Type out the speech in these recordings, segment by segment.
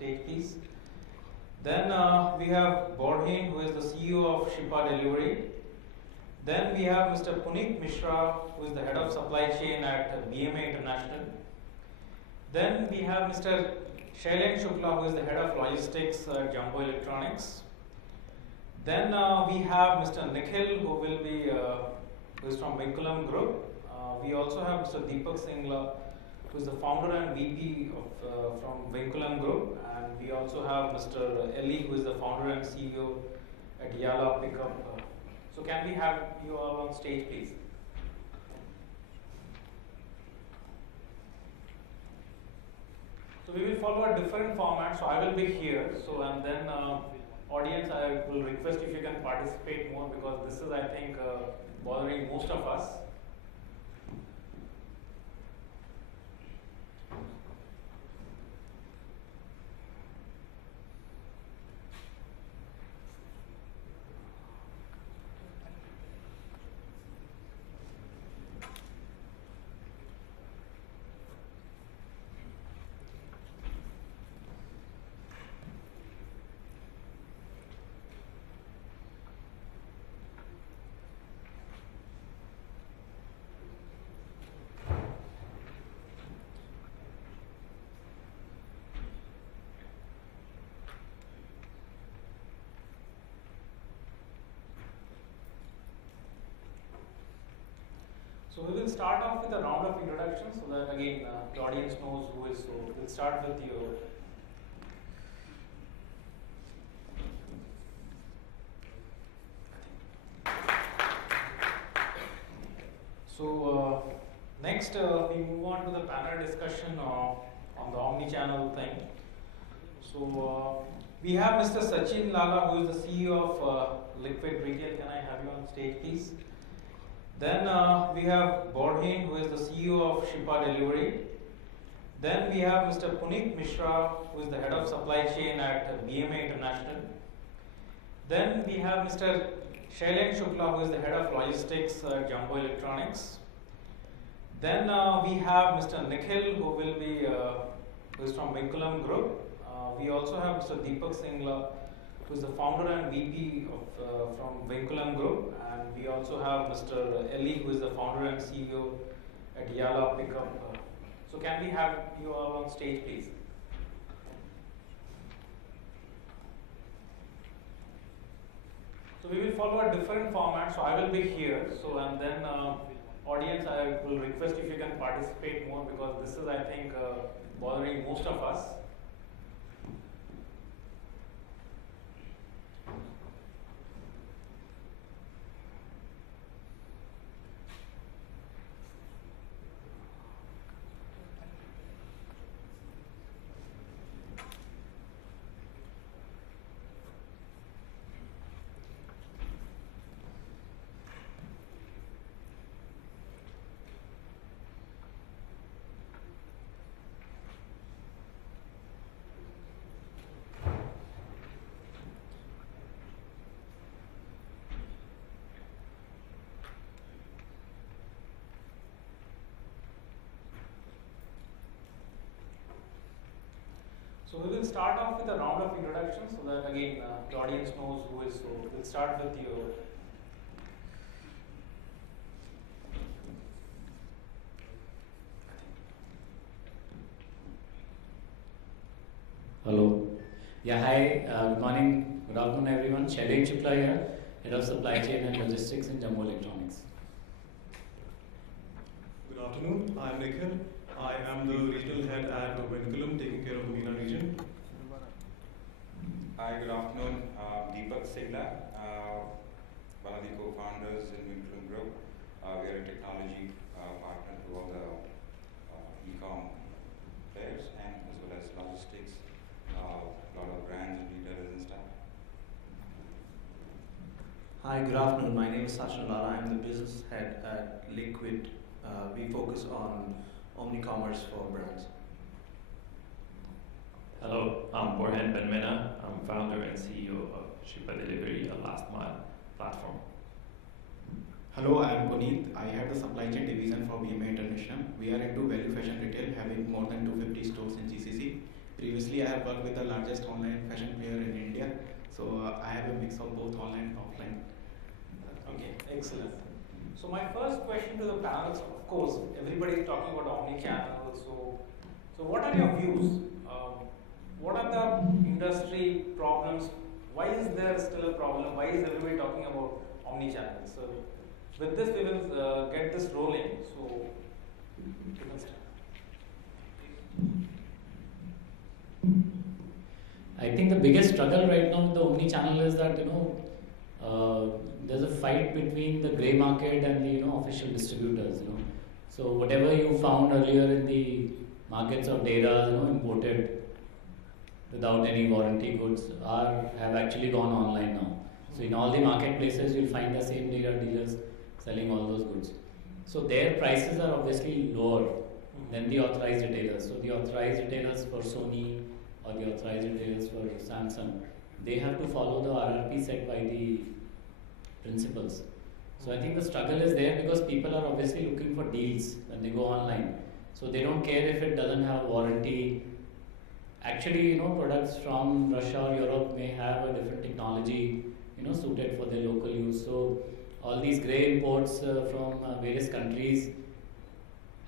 stage, please. Then we have Borhene, who is the CEO of Shipa Delivery. Then we have Mr. Puneet Mishra, who is the head of supply chain at BMA International. Then we have Mr. Shailen Shukla, who is the head of logistics at Jumbo Electronics. Then we have Mr. Nikhil, who is from Vinculum Group. We also have Mr. Deepak Singla, who is the founder and VP from Vinculum Group, and we also have Mr. Elie, who is the founder and CEO at Yalla Pickup. So can we have you all on stage, please? So we will follow a different format. So I will be here. So and then audience, I will request if you can participate more, because this is, I think, bothering most of us. So we will start off with a round of introductions, so that again the audience knows who is. So we'll start with you. So next we move on to the panel discussion on the Omnichannel thing. So we have Mr. Sachinn Laala, who is the CEO of Liquid Retail. Can I have you on stage, please? Then we have Borhene, who is the CEO of Shipa Delivery. Then we have Mr. Puneet Mishra, who is the head of supply chain at BMA International. Then we have Mr. Shailen Shukla, who is the head of logistics at Jumbo Electronics. Then we have Mr. Nikhil, who is from Vinculum Group. We also have Mr. Deepak Singla, who is the founder and VP from Vinculum Group, and we also have Mr. Elie, who is the founder and CEO at Yalla Pickup. So can we have you all on stage, please? So we will follow a different format. So I will be here. So and then audience, I will request if you can participate more, because this is, I think, bothering most of us. So we will start off with a round of introductions, so that again the audience knows who is. So we'll start with you. Hello. Yeah, hi. Good morning. Good afternoon, everyone. Shailen Shukla here, head of supply chain and logistics in Jumbo Electronics. Good afternoon. I'm Nikhil. I am the regional head at Vinculum, taking care of the Mena region. Hi, good afternoon. Deepak Singla, one of the co-founders in Vinculum Group. We are a technology partner to all the e-com players, and as well as logistics, a lot of brands and retailers and stuff. Hi, good afternoon. My name is Sachinn. I'm the business head at Liquid. We focus on omni-commerce for brands. Hello, I'm Borhene Mena. I'm founder and CEO of Shipa Delivery, a last mile platform. Hello, I am Puneet. I head the supply chain division for BMA International. We are into value fashion retail, having more than 250 stores in GCC. Previously, I have worked with the largest online fashion player in India, so I have a mix of both online and offline. Okay, excellent. So my first question to the panel, of course, everybody is talking about omnichannel. So what are your views? What are the industry problems? Why is there still a problem? Why is everybody talking about omnichannel? So with this, we will get this rolling. So you can start. I think the biggest struggle right now with the omni-channel is that there's a fight between the grey market and the official distributors. So whatever you found earlier in the markets of data, imported without any warranty goods, have actually gone online now. So in all the marketplaces, you'll find the same data dealers selling all those goods. So their prices are obviously lower than the authorized retailers. So the authorized retailers for Sony or the authorized retailers for Samsung, they have to follow the RRP set by the principals. So I think the struggle is there because people are obviously looking for deals when they go online. So they don't care if it doesn't have warranty. Actually, products from Russia or Europe may have a different technology, suited for their local use. So all these grey imports from various countries,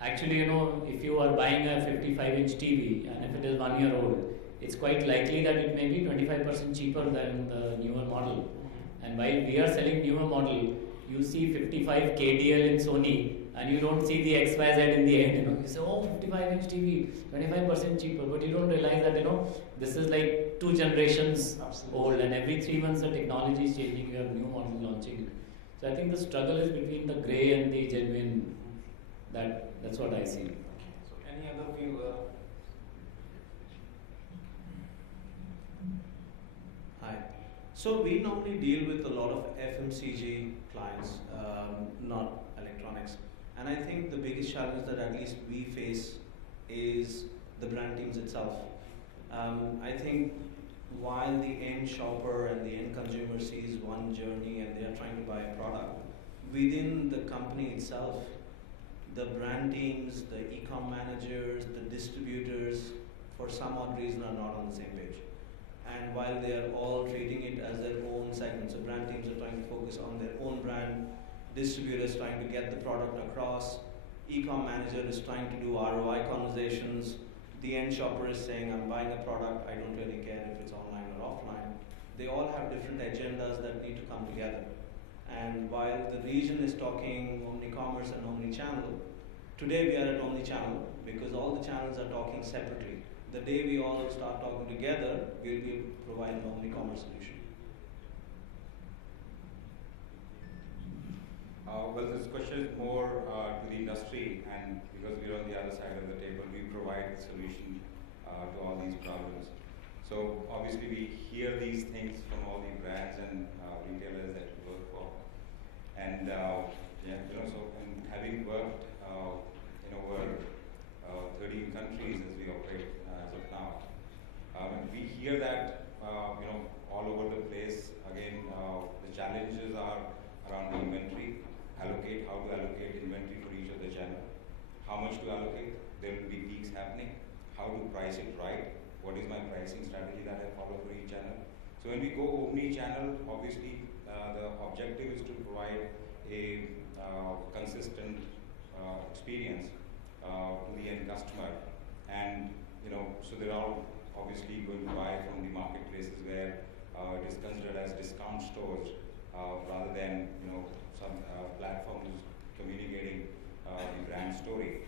actually, if you are buying a 55-inch TV and if it is 1 year old, it's quite likely that it may be 25% cheaper than the newer model. And while we are selling newer model, you see 55 KDL in Sony and you don't see the XYZ in the end. You say, oh, 55-inch TV, 25% cheaper, but you don't realize that this is like 2 generations old, and every 3 months the technology is changing. You have new models launching. So I think the struggle is between the grey and the genuine. That's what I see. Okay. So any other view? Hi. So we normally deal with a lot of FMCG clients, not electronics. And I think the biggest challenge that at least we face is the brand teams itself. I think while the end shopper and the end consumer sees one journey and they are trying to buy a product, within the company itself, the brand teams, the e-com managers, the distributors, for some odd reason are not on the same page. And while they are all treating it as their own segments, so brand teams are trying to focus on their own brand, distributors trying to get the product across, e-com manager is trying to do ROI conversations, the end shopper is saying, I'm buying a product, I don't really care if it's online or offline. They all have different agendas that need to come together. And while the region is talking omni-commerce and omni-channel, today we are at omni-channel because all the channels are talking separately. The day we all start talking together, we'll be able to provide an omni-commerce solution. Well, this question is more to the industry, and because we're on the other side of the table, we provide solution to all these problems. So obviously we hear these things from all the brands and retailers that we work for. And so in having worked in over 13 countries as we operate as of now, we hear that all over the place. Again, the challenges are around the inventory, how to allocate inventory for each of the channel, how much to allocate, there will be peaks happening, how to price it right, what is my pricing strategy that I follow for each channel. So when we go omni-channel, obviously the objective is to provide a consistent experience to the end customer, and so they're all obviously going to buy from the marketplaces where it is considered as discount stores rather than some platforms communicating the brand story.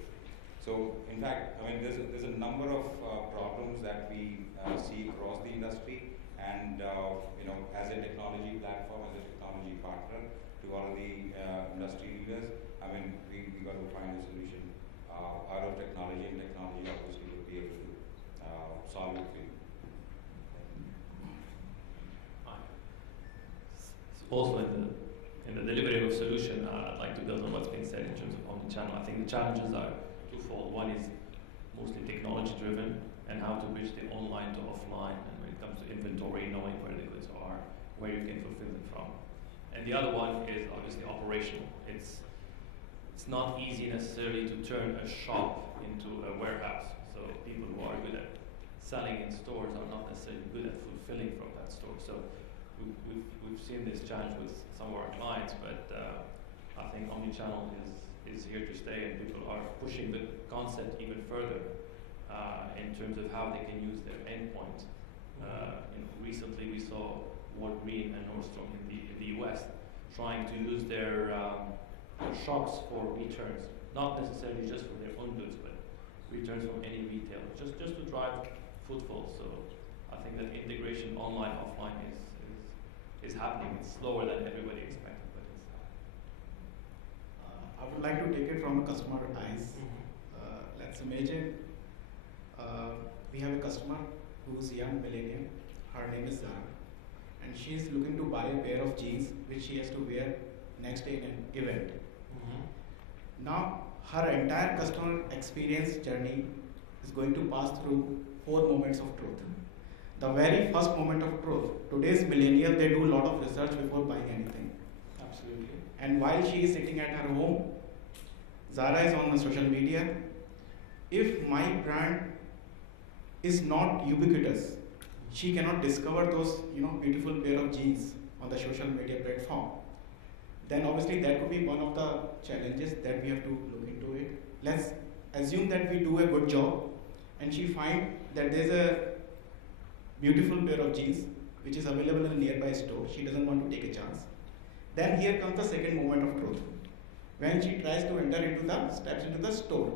So in fact, there's a number of problems that we see across the industry, and as a technology platform, as a technology partner to all the industry leaders, we got to find a solution out of technology, and technology obviously would be able to solve it for you. Also in the delivery of solution, I'd like to build on what's been said in terms of omnichannel. I think the challenges are twofold. One is mostly technology driven and how to bridge the online to offline, and when it comes to inventory, knowing where the goods are, where you can fulfill them from. And the other one is obviously operational. It's not easy necessarily to turn a shop into a warehouse. So people who are good at selling in stores are not necessarily good at fulfilling from that store. So we've seen this challenge with some of our clients, but I think omnichannel is here to stay, and people are pushing the concept even further in terms of how they can use their endpoint. Recently we saw Borhene and Nordstrom in the US trying to use their shops for returns, not necessarily just for their own goods, but returns from any retailer, just to drive footfall. So I think that integration online, offline is happening. It's slower than everybody expected, but it's I would like to take it from a customer eyes. Let's imagine we have a customer who's young millennial. Her name is Zara, and she is looking to buy a pair of jeans which she has to wear next day in an event. Now, her entire customer experience journey is going to pass through 4 moments of truth. The very first moment of truth. Today's millennial, they do a lot of research before buying anything. Absolutely. And while she is sitting at her home, Zara is on the social media. If my brand is not ubiquitous, she cannot discover those beautiful pair of jeans on the social media platform. Then obviously that could be one of the challenges that we have to look into it. Let's assume that we do a good job and she finds that there's a beautiful pair of jeans which is available in a nearby store. She doesn't want to take a chance. Then here comes the second moment of truth. When she tries to enter steps into the store.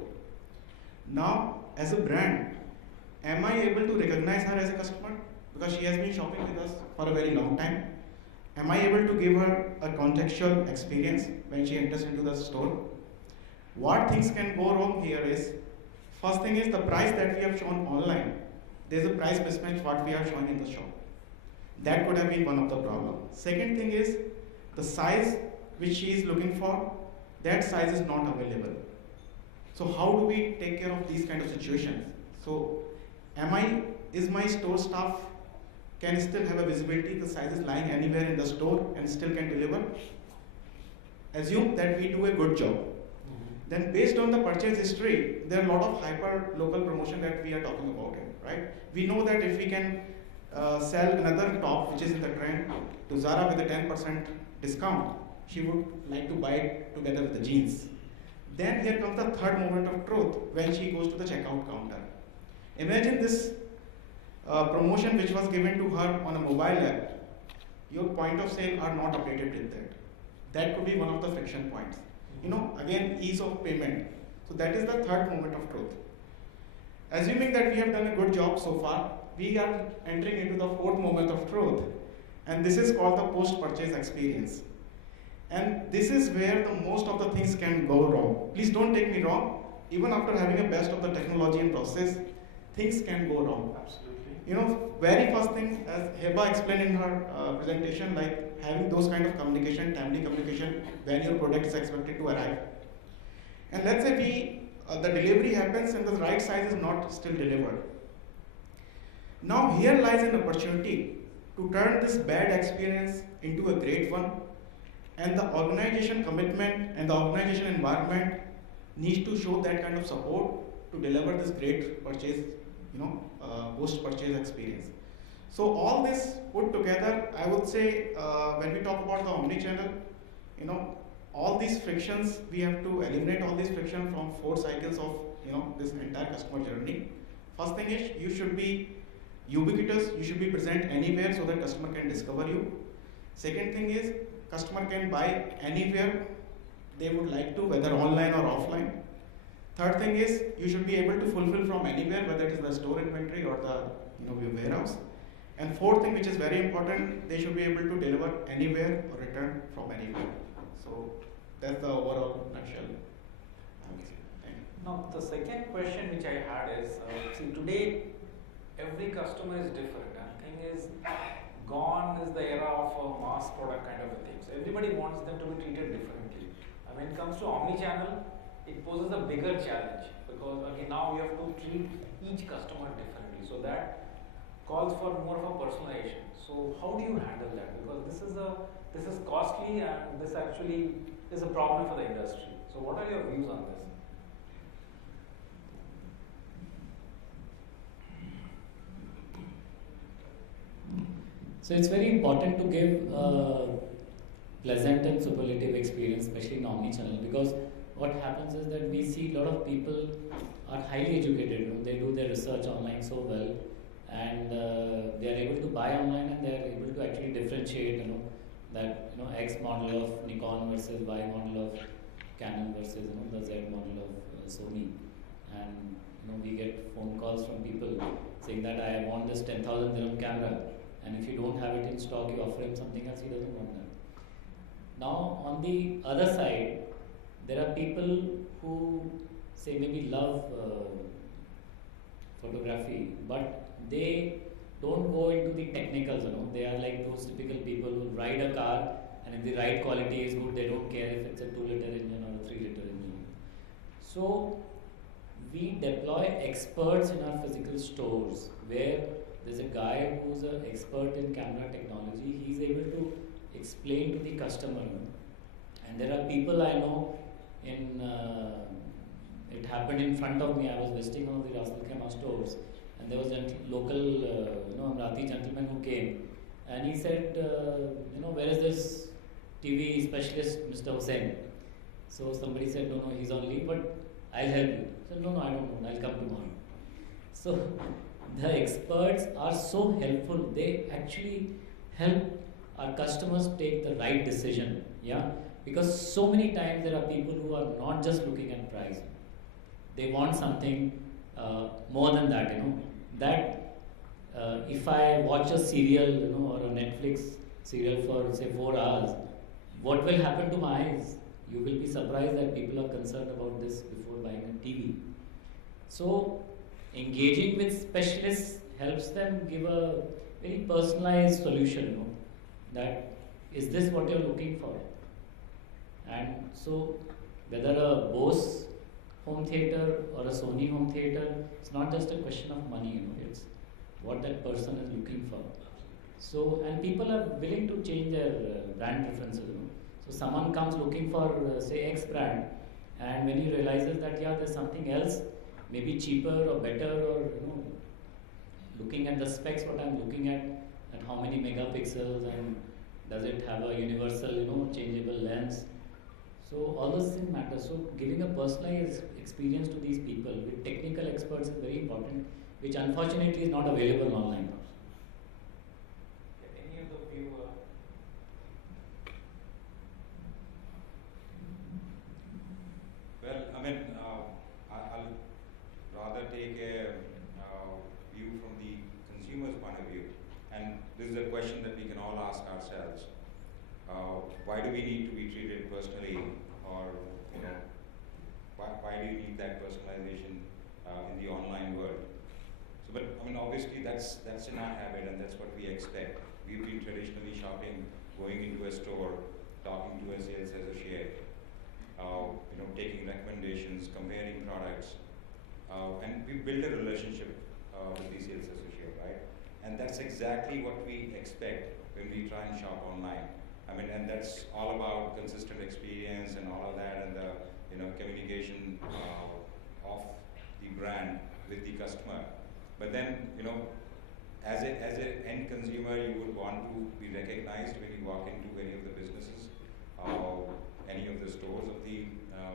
Now, as a brand, am I able to recognize her as a customer? Because she has been shopping with us for a very long time. Am I able to give her a contextual experience when she enters into the store? What things can go wrong here is, first thing is the price that we have shown online. There's a price mismatch what we have shown in the shop. That could have been one of the problems. Second thing is the size which she is looking for, that size is not available. So how do we take care of these kind of situations? So is my store staff can still have a visibility, the size is lying anywhere in the store and still can deliver? Assume that we do a good job. Then based on the purchase history, there are a lot of hyper local promotion that we are talking about it, right? We know that if we can sell another top which is in the trend to Zara with a 10% discount, she would like to buy it together with the jeans. Then here comes the third moment of truth when she goes to the checkout counter. Imagine this promotion which was given to her on a mobile app. Your point of sale are not updated with that. That could be one of the friction points. Again, ease of payment. So that is the third moment of truth. Assuming that we have done a good job so far, we are entering into the fourth moment of truth. And this is called the post-purchase experience. And this is where the most of the things can go wrong. Please don't take me wrong. Even after having a best of the technology and process, things can go wrong. Absolutely. Very first thing, as Heba explained in her presentation, like having those kind of communication, timely communication, when your product is expected to arrive. And let's say the delivery happens and the right size is not still delivered. Now here lies an opportunity to turn this bad experience into a great one, and the organization commitment and the organization environment needs to show that kind of support to deliver this great purchase, post-purchase experience. So all this put together, I would say, when we talk about the omnichannel, all these frictions, we have to eliminate all these friction from 4 cycles of, this entire customer journey. First thing is, you should be ubiquitous, you should be present anywhere so that customer can discover you. Second thing is, customer can buy anywhere they would like to, whether online or offline. Third thing is, you should be able to fulfill from anywhere, whether it is the store inventory or the your warehouse. And fourth thing, which is very important, they should be able to deliver anywhere or return from anywhere. So that's the overall nutshell. Now, the second question which I had is, see, today every customer is different. And the thing is, gone is the era of a mass product kind of a thing. So everybody wants them to be treated differently. And when it comes to omnichannel, it poses a bigger challenge because again now we have to treat each customer differently. So that calls for more of a personalization. So how do you handle that? Because this is costly and this actually is a problem for the industry. So what are your views on this? So it's very important to give a pleasant and superlative experience, especially in omnichannel, because what happens is that we see a lot of people are highly educated. You know, they do their research online so well, and they are able to buy online, and they are able to actually differentiate. You know, that X model of Nikon versus Y model of Canon versus the Z model of Sony, and we get phone calls from people saying that I want this 10,000 dirham camera, and if you don't have it in stock, you offer him something else, he doesn't want that. Now, on the other side, there are people who say maybe love photography, but they don't go into the technicals. They are like those typical people who ride a car, and if the ride quality is good, they don't care if it's a 2-liter engine or a 3-liter engine. So we deploy experts in our physical stores where there's a guy who's an expert in camera technology. He's able to explain to the customer. And there are people I know it happened in front of me. I was visiting one of the Ras Al Khaimah stores, and there was a local Amrati gentleman who came, and he said, where is this TV specialist, Mr. Hussain? So somebody said, no, he's on leave, but I'll help you. I said, no, I don't know, I'll come tomorrow. So the experts are so helpful. They actually help our customers take the right decision. Yeah, because so many times there are people who are not just looking at price. They want something more than that. That if I watch a serial, or a Netflix serial for say 4 hours, what will happen to my eyes? You will be surprised that people are concerned about this before buying a TV. So engaging with specialists helps them give a very personalized solution. That is this what you're looking for? And so whether a Bose home theater or a Sony home theater, it's not just a question of money. It's what that person is looking for. So, and people are willing to change their brand preferences. So someone comes looking for say X brand, and when he realizes that there's something else, maybe cheaper or better, or looking at the specs, what I'm looking at how many megapixels, and does it have a universal changeable lens. So all those things matter. So giving a personalized experience to these people with technical experts is very important, which unfortunately is not available online. Any of the viewer? Well, I mean, I'll rather take a view from the consumer's point of view. And this is a question that we can all ask ourselves. Why do we need to be treated personally, or why do you need that personalization in the online world? So, but I mean, obviously that's in our habit, and that's what we expect. We've been traditionally shopping, going into a store, talking to a sales associate, taking recommendations, comparing products, and we build a relationship with the sales associate, right? And that's exactly what we expect when we try and shop online. I mean, and that's all about consistent experience and all of that, and the communication of the brand with the customer. But then, as an end consumer, you would want to be recognized when you walk into any of the businesses, any of the stores of the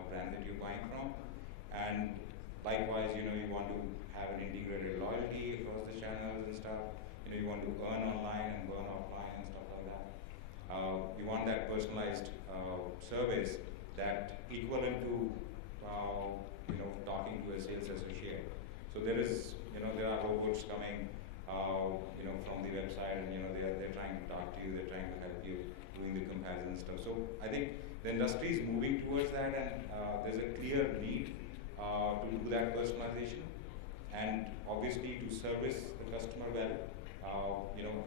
brand that you're buying from, and likewise, you want to have an integrated loyalty across the channels and stuff. You want to earn online and burn offline and stuff like that. You want that personalized service that equivalent to talking to a sales associate. So there are robots coming from the website, and they're trying to talk to you, they're trying to help you doing the comparison stuff. So I think the industry is moving towards that, and there's a clear need to do that personalization, and obviously to service the customer well.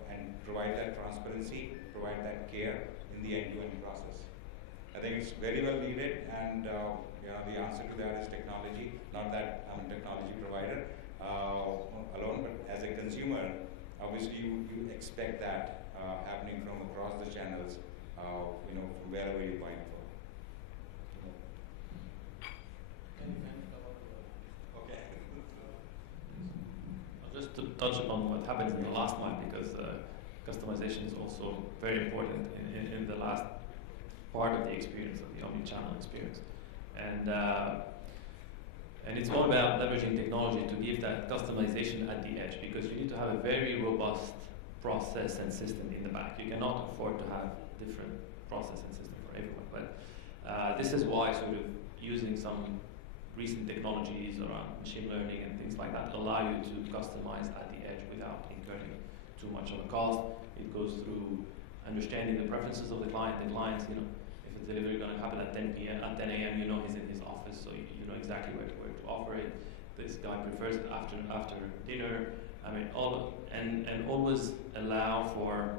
And provide that transparency, provide that care in the end-to-end process. I think it's very well needed, and the answer to that is technology. Not that I'm a technology provider alone, but as a consumer, obviously you expect that happening from across the channels, from wherever you're buying from. Okay. Just to touch upon what happens in the last mile, because customization is also very important in the last part of the experience, of the omni-channel experience. And it's all about leveraging technology to give that customization at the edge, because you need to have a very robust process and system in the back. You cannot afford to have different process and system for everyone. But this is why sort of using some recent technologies around machine learning and things like that allow you to customize at the edge without incurring too much of a cost. It goes through understanding the preferences of the client. The clients, you know, if the delivery is going to happen at 10 p.m., at 10 a.m., you know he's in his office, so you know exactly where to offer it. This guy prefers it after dinner. I mean, and always allow for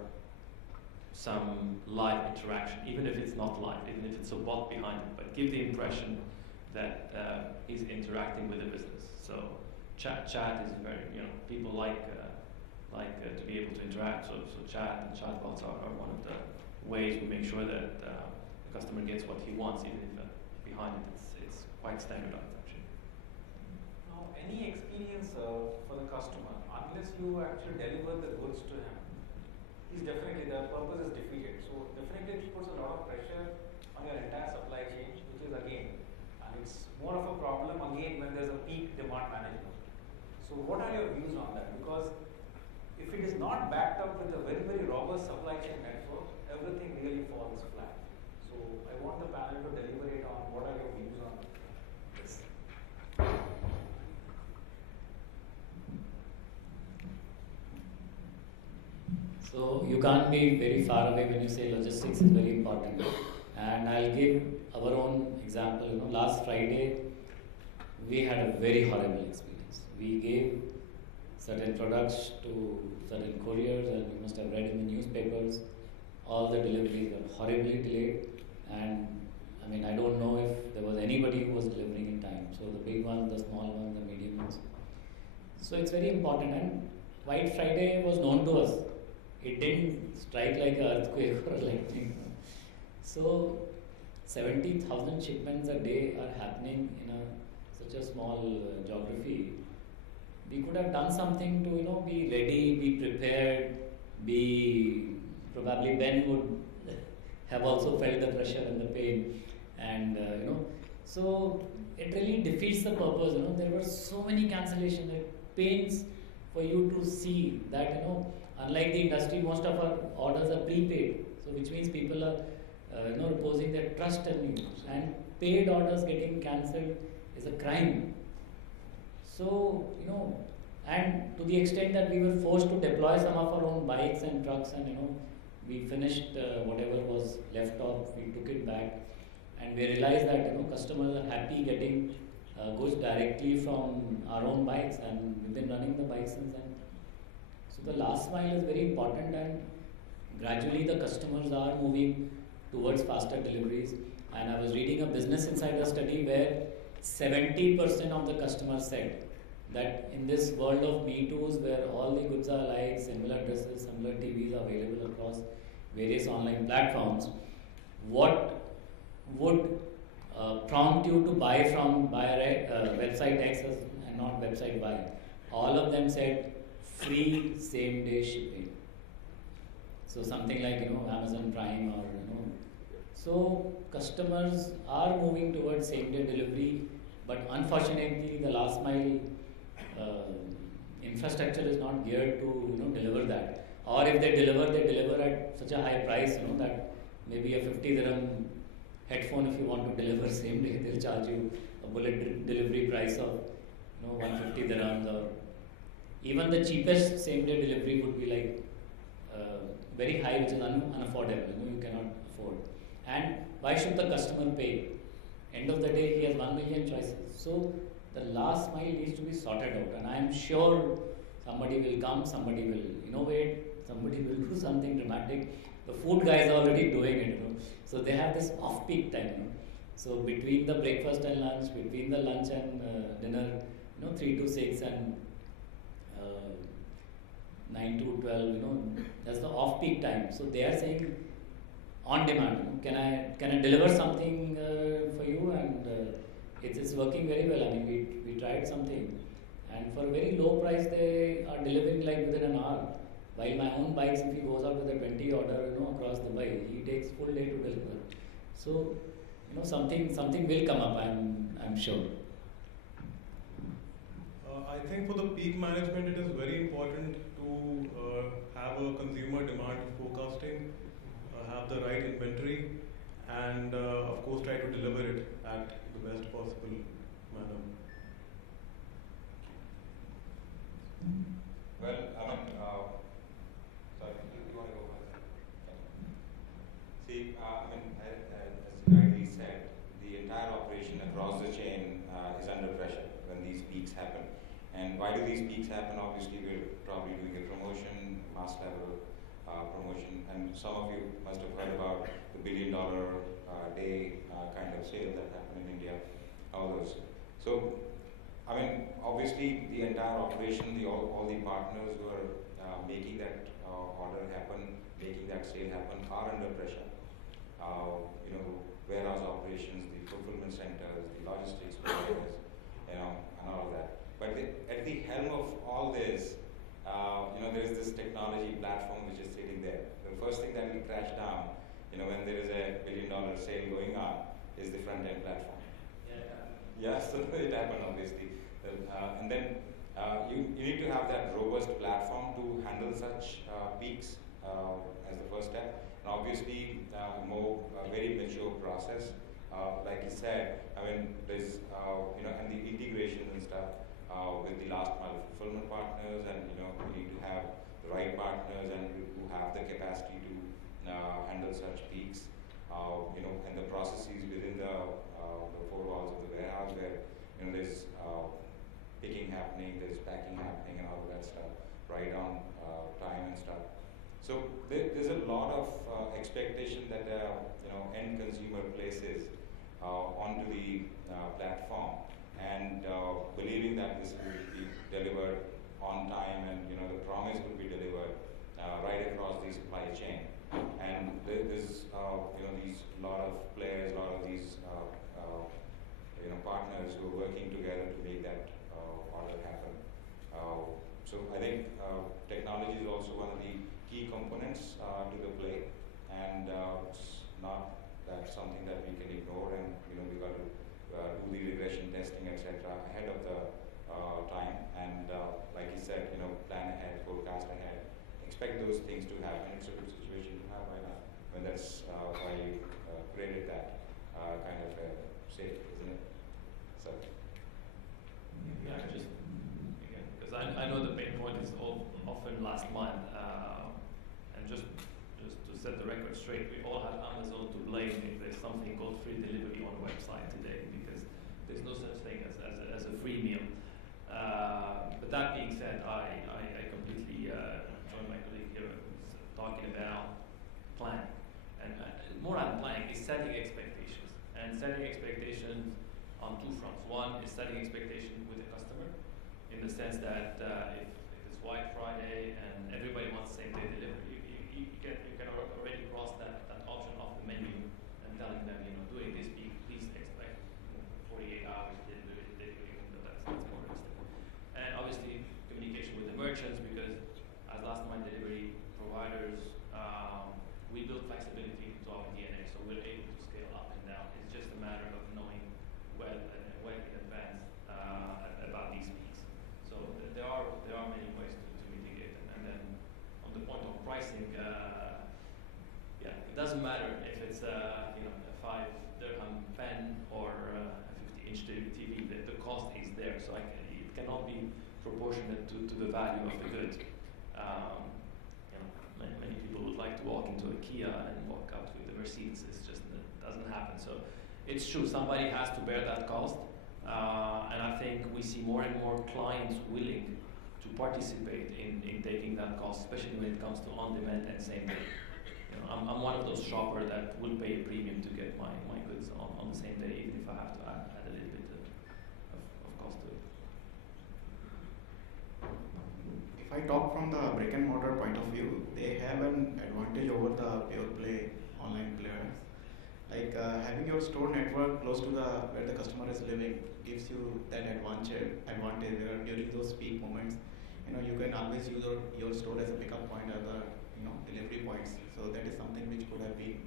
some live interaction, even if it's not live, even if it's a bot behind it, but give the impression that he's interacting with the business. So chat is very, you know, people like to be able to interact. So chat and chatbots are one of the ways we make sure that the customer gets what he wants, even if behind it it's quite standardized actually. Now, any experience for the customer, unless you actually deliver the goods to him, is definitely the purpose is defeated. So definitely it puts a lot of pressure on your entire supply chain, which is again, and it's more of a problem again when there's a peak demand management. So what are your views on that? Because if it is not backed up with a very, very robust supply chain network, everything really falls flat. So I want the panel to deliberate on what are your views on this. So you can't be very far away when you say logistics is very important. And I'll give our own example. You know, last Friday we had a very horrible experience. We gave certain products to certain couriers, and you must have read in the newspapers, all the deliveries were horribly delayed. And I mean, I don't know if there was anybody who was delivering in time. So the big ones, the small ones, the medium ones. So it's very important. And White Friday was known to us. It didn't strike like an earthquake or lightning. So 70,000 shipments a day are happening in such a small geography. We could have done something to, you know, be ready, be prepared, probably Ben would have also felt the pressure and the pain, and you know, so it really defeats the purpose. You know, there were so many cancellations. It pains for you to see that, you know, unlike the industry, most of our orders are prepaid. So which means people are you know, reposing their trust in you, and paid orders getting cancelled is a crime. So, you know, and to the extent that we were forced to deploy some of our own bikes and trucks, and, you know, we finished whatever was left off, we took it back, and we realized that, you know, customers are happy getting goods directly from our own bikes, and we've been running the bikes since then. So the last mile is very important, and gradually the customers are moving towards faster deliveries. And I was reading a Business Insider study where 70% of the customers said that in this world of Me Too's, where all the goods are like similar dresses, similar TVs are available across various online platforms, what would prompt you to buy a website X and not website Y? All of them said free same-day shipping. So something like, you know, Amazon Prime, or, you know. So customers are moving towards same-day delivery, but unfortunately the last mile infrastructure is not geared to, you know, deliver that. Or if they deliver at such a high price, you know, that maybe a 50 dirham headphone, if you want to deliver same day, they'll charge you a bullet delivery price of, you know, 150 dirhams, or even the cheapest same day delivery would be like very high, which is unaffordable, you know, you cannot afford. And why should the customer pay? End of the day, he has 1 million choices. So the last mile needs to be sorted out, and I am sure somebody will come, somebody will innovate, somebody will do something dramatic. The food guys are already doing it, you know. So they have this off-peak time, you know. So between the breakfast and lunch, between the lunch and dinner, you know, 3 to 6 and 9 to 12, you know, that's the off-peak time. So they are saying on demand, you know, can I deliver something for you? And it's working very well. I mean, we tried something, and for a very low price, they are delivering like within an hour. While my own bikes, if he goes out with a 20 order, across Dubai, he takes full day to deliver. So, something will come up. I'm sure. I think for the peak management, it is very important to have a consumer demand forecasting, have the right inventory, and of course try to deliver it at the best possible manner. Well, sorry, do you want to go first? See, as you rightly said, the entire operation across the chain is under pressure when these peaks happen. And why do these peaks happen? Obviously, we're probably doing a promotion, mass level promotion, and some of you must have heard about the $1 billion day kind of sale that happened in India, all those. So, obviously, the entire operation, all the partners who are making that order happen, making that sale happen, are under pressure. Warehouse operations, the fulfillment centers, the logistics providers, and all of that. But at the helm of all this, there is this technology platform which is sitting there. The first thing that will crash down, when there is a $1 billion sale going on, is the front-end platform. Yeah, so it happened obviously. And then you need to have that robust platform to handle such peaks as the first step. And obviously, very mature process. Like you said, there's and the integrations and stuff with the last mile fulfillment partners, and we need to have the right partners and who have the capacity to handle such peaks. And the processes within the four walls of the warehouse where there's picking happening, there's packing happening, and all of that stuff, right on time and stuff. So there's a lot of expectation that end consumer places onto the platform, and believing that this will be delivered on time, and the promise will be delivered right across the supply chain. And there's these lot of players, a lot of these partners who are working together to make that order happen. So I think technology is also one of the key components to the play, and it's not that something that we can ignore, and we got to do the regression testing, etc. ahead of the time, and like you said, plan ahead, forecast ahead, expect those things to happen. It's a good situation to have right now, and that's why you created that kind of state, isn't it? So. Yeah, just because I know the pain point is often last mile, and just to set the record straight, we all have Amazon to blame if there's something called free delivery on a website today, because there's no such thing as a free meal. But that being said, I completely join my colleague here who's talking about plan, and more than planning is setting expectations, and setting expectations on two fronts. One is setting expectation with the customer, in the sense that if it's White Friday and everybody wants same day delivery, you can already cross that option off the menu, and telling them, during this week, please expect 48 hours delivery, that's more realistic. And obviously communication with the merchants, because as last mile delivery providers, we build flexibility into our DNA, so we're able to scale up and down. It's just a matter of knowing well in advance about these peaks. So there are many ways to mitigate them. And then on the point of pricing, it doesn't matter if it's a 5 dirham pen or a 50-inch TV. The cost is there, so it cannot be proportionate to the value of the good. Many people would like to walk into IKEA and walk out with the receipts. It doesn't happen. So it's true, somebody has to bear that cost, and I think we see more and more clients willing to participate in taking that cost, especially when it comes to on-demand and same day. I'm one of those shoppers that will pay a premium to get my goods on the same day, even if I have to add a little bit of cost to it. If I talk from the brick and mortar point of view, they have an advantage over the pure play online players. Like having your store network close to where the customer is living gives you that advantage where during those peak moments you can always use your store as a pickup point or the delivery points. So that is something which could have been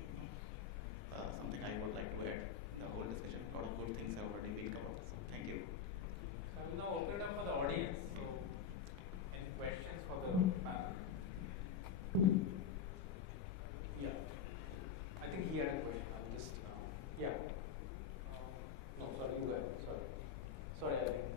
something I would like to add. The whole discussion, a lot of good things have already been covered. So thank you. So I will now open it up for the audience. So any questions for the panel? Yeah, I think he had a question. I'll just yeah. No, sorry, you go ahead. Sorry, I think.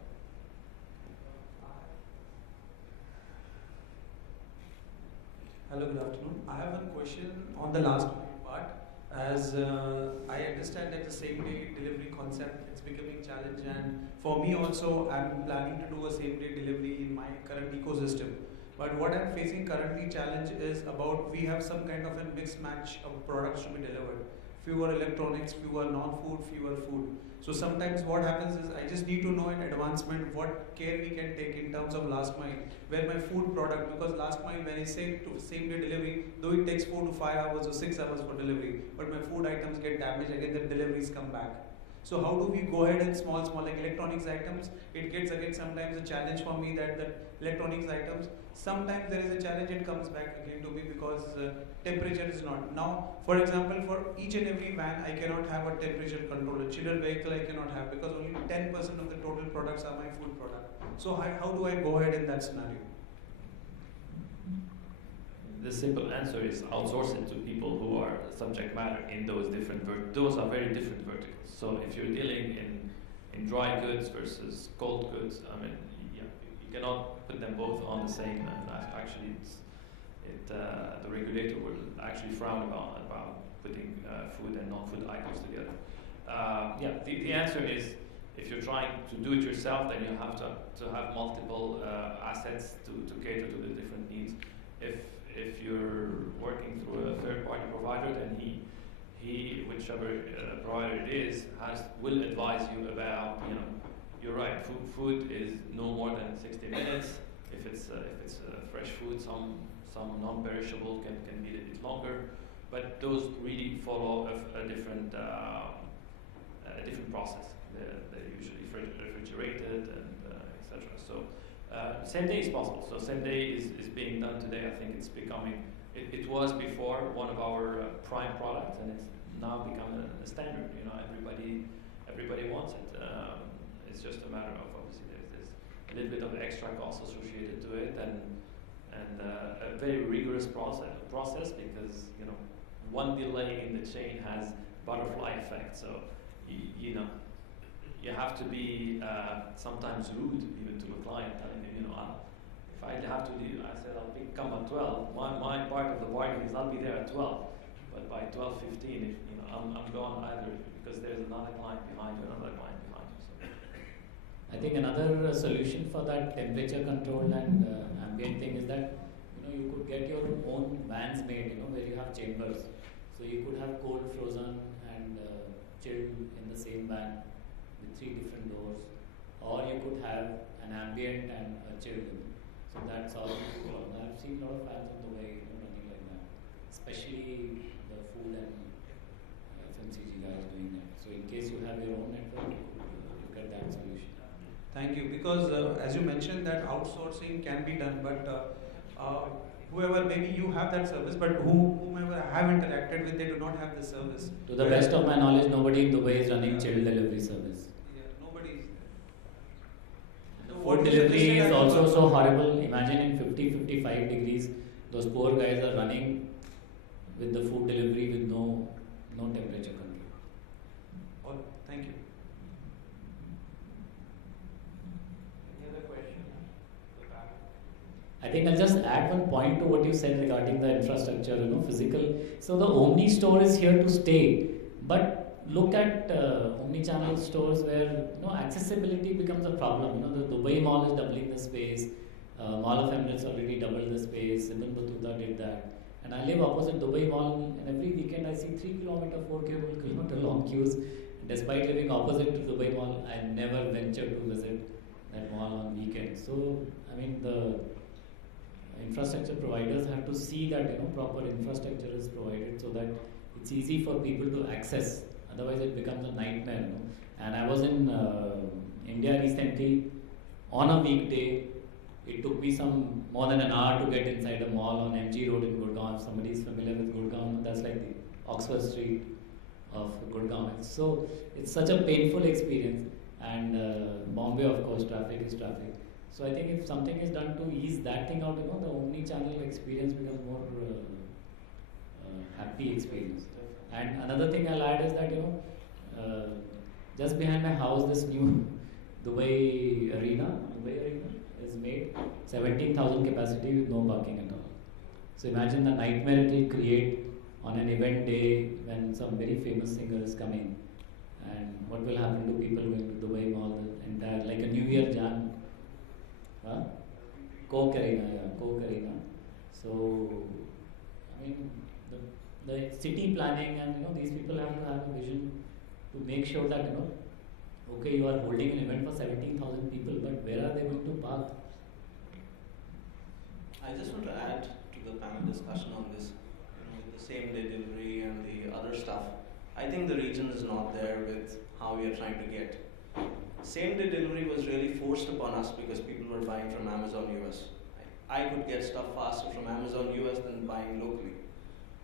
Hello, good afternoon. I have one question on the last part. As I understand that the same day delivery concept is becoming a challenge, and for me also, I'm planning to do a same day delivery in my current ecosystem. But what I'm facing currently challenge is about we have some kind of a mixed match of products to be delivered. Fewer electronics, fewer non-food, fewer food. So sometimes what happens is I just need to know in advancement what care we can take in terms of last mile, where my food product, because last mile when I say to same day delivery, though it takes 4 to 5 hours or 6 hours for delivery, but my food items get damaged, again the deliveries come back. So how do we go ahead and small like electronics items, it gets again sometimes a challenge for me that the electronics items, sometimes there is a challenge, it comes back again to me because temperature is not. Now, for example, for each and every van, I cannot have a temperature controller. Chiller vehicle I cannot have because only 10% of the total products are my food product. So how do I go ahead in that scenario? The simple answer is outsource it to people who are subject matter in those different those are very different verticals. So if you're dealing in dry goods versus cold goods, I mean, yeah, you cannot put them both on the same. And actually, the regulator will actually frown about putting food and non-food items together. Yeah, the answer is if you're trying to do it yourself, then you have to have multiple assets to cater to the different needs. If you're working through a third-party provider, then he whichever provider it is, will advise you about, you're right, food is no more than 60 minutes. If it's fresh food, some non-perishable can be a bit longer, but those really follow a different process. They're usually refrigerated and etc. So. Same day is possible. So same day is being done today. I think it's becoming. It was before one of our prime products, and it's now become a standard. Everybody wants it. It's just a matter of obviously there's a little bit of extra cost associated to it, and a very rigorous process because one delay in the chain has butterfly effect. So you have to be sometimes rude even to a client, telling him, if I have to leave, I said I'll come at 12. My part of the bargain is I'll be there at 12, but by 12:15, I'm gone either because there's another client behind you, another client behind you. So. I think another solution for that temperature control and ambient thing is that you could get your own vans made, where you have chambers. So you could have cold, frozen, and chilled in the same van with 3 different doors, or you could have an ambient and a chilled. So that's all. I've seen a lot of fans on the way running like that, especially the food and FMCG guys doing that. So in case you have your own network, you could look at that solution. Thank you. Because as you mentioned that outsourcing can be done, but whoever, maybe you have that service, but whomever I have interacted with, they do not have the service. To the best of my knowledge, nobody in Dubai is running chilled delivery service. Yeah, nobody is. Food delivery is also so horrible. Imagine in 50-55 degrees, those poor guys are running with the food delivery with no temperature control. Oh, thank you. Any other question? I think I'll just add one point to what you said regarding the infrastructure, physical. So the Omni store is here to stay, but look at omni-channel stores where accessibility becomes a problem. The Dubai Mall is doubling the space. Mall of Emirates already doubled the space. Ibn Battuta did that. And I live opposite Dubai Mall, and every weekend I see 3 kilometer, 4 kilometer long queues. Despite living opposite to Dubai Mall, I never venture to visit that mall on weekends. So, I mean, the infrastructure providers have to see that proper infrastructure is provided so that it's easy for people to access. Otherwise, it becomes a nightmare. And I was in India recently on a weekday. It took me some more than an hour to get inside a mall on MG Road in Gurgaon. If somebody is familiar with Gurgaon, that's like the Oxford Street of Gurgaon. So it's such a painful experience. And Bombay, of course, traffic is traffic. So I think if something is done to ease that thing out, the omni-channel experience becomes more happy experience. And another thing I'll add is that just behind my house, this new Dubai Arena is made, 17,000 capacity with no parking at all. So imagine the nightmare it will create on an event day when some very famous singer is coming, and what will happen to people going to Dubai Mall, the entire, like a New Year jam. Coke Arena. So, I mean, the city planning and these people have to have a vision to make sure that okay, you are holding an event for 17,000 people, but where are they going to park? I just want to add to the panel discussion on this, with the same day delivery and the other stuff. I think the region is not there with how we are trying to get. Same day delivery was really forced upon us because people were buying from Amazon US. I could get stuff faster from Amazon US than buying locally.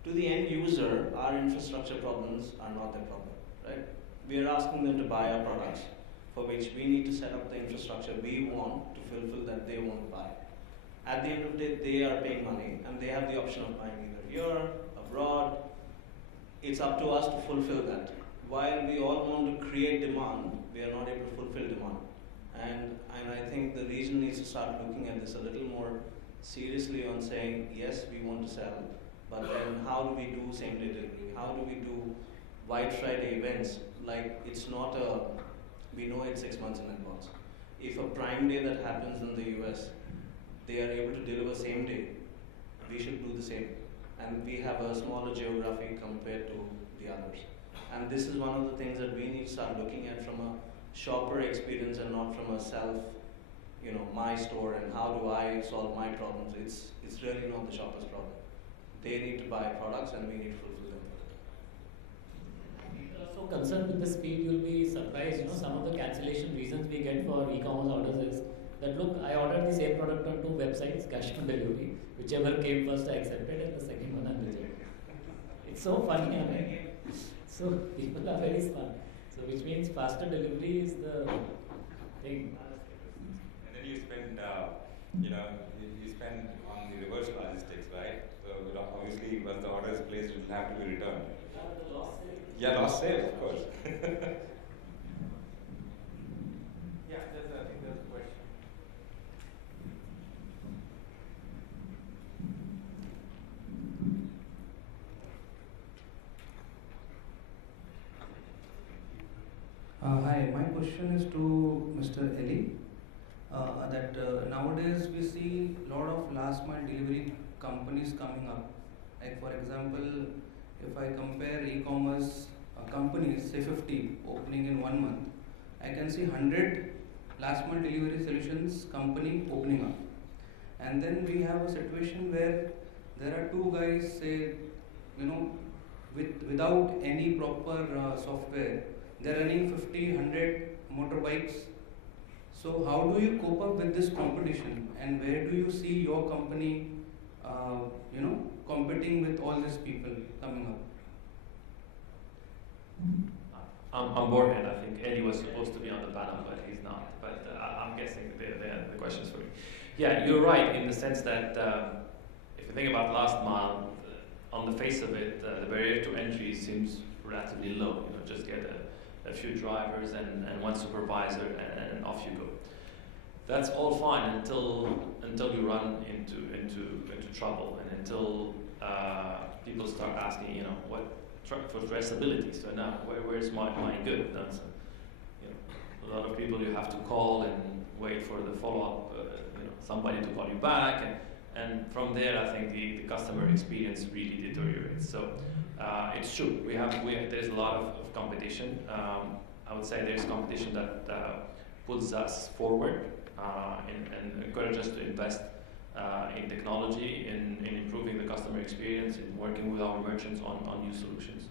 To the end user, our infrastructure problems are not their problem, right? We are asking them to buy our products, for which we need to set up the infrastructure we want to fulfill that they won't buy. At the end of the day, they are paying money and they have the option of buying either here, abroad. It's up to us to fulfill that. While we all want to create demand, we are not able to fulfill demand. And I think the region needs to start looking at this a little more seriously on saying, yes, we want to sell, but then how do we do same day delivery? How do we do White Friday events? Like, it's not we know it's 6 months in advance. If a Prime Day that happens in the US, they are able to deliver same day, we should do the same. And we have a smaller geography compared to the others. And this is one of the things that we need to start looking at from a shopper experience and not from a self, my store and how do I solve my problems. It's really not the shopper's problem. They need to buy products and we need to fulfill them. If you are so concerned with the speed, you'll be surprised. Some of the cancellation reasons we get for e-commerce orders is that, look, I ordered the same product on 2 websites, cash on delivery. Whichever came first, I accepted, and the second one I rejected. It's so funny, So people are very smart. So which means faster delivery is the thing. And then you spend, you spend on the reverse logistics, right? So obviously, once the order is placed, it will have to be returned. The lost sale. Yeah, lost sale, of course. Yeah, I think there's a question. Hi, my question is to Mr. Elie. Nowadays we see a lot of last mile delivery companies coming up. Like, for example, if I compare e-commerce companies, say 50 opening in 1 month, I can see 100 last mile delivery solutions company opening up. And then we have a situation where there are 2 guys, say, without any proper software, they're running 50, 100 motorbikes. So how do you cope up with this competition, and where do you see your company, competing with all these people coming up? I'm Borhene. I think Elie was supposed to be on the panel, but he's not. But I'm guessing the questions for me. Yeah, you're right in the sense that if you think about last mile, on the face of it, the barrier to entry seems relatively low. Just get a few drivers and one supervisor, and off you go. That's all fine until you run into trouble, and until people start asking, what for traceability. So now, where's my good? That's, a lot of people you have to call and wait for the follow-up, somebody to call you back, and from there I think the customer experience really deteriorates. So it's true. There's a lot of competition. I would say there's competition that pulls us forward and encourages us to invest in technology, in improving the customer experience, in working with our merchants on new solutions.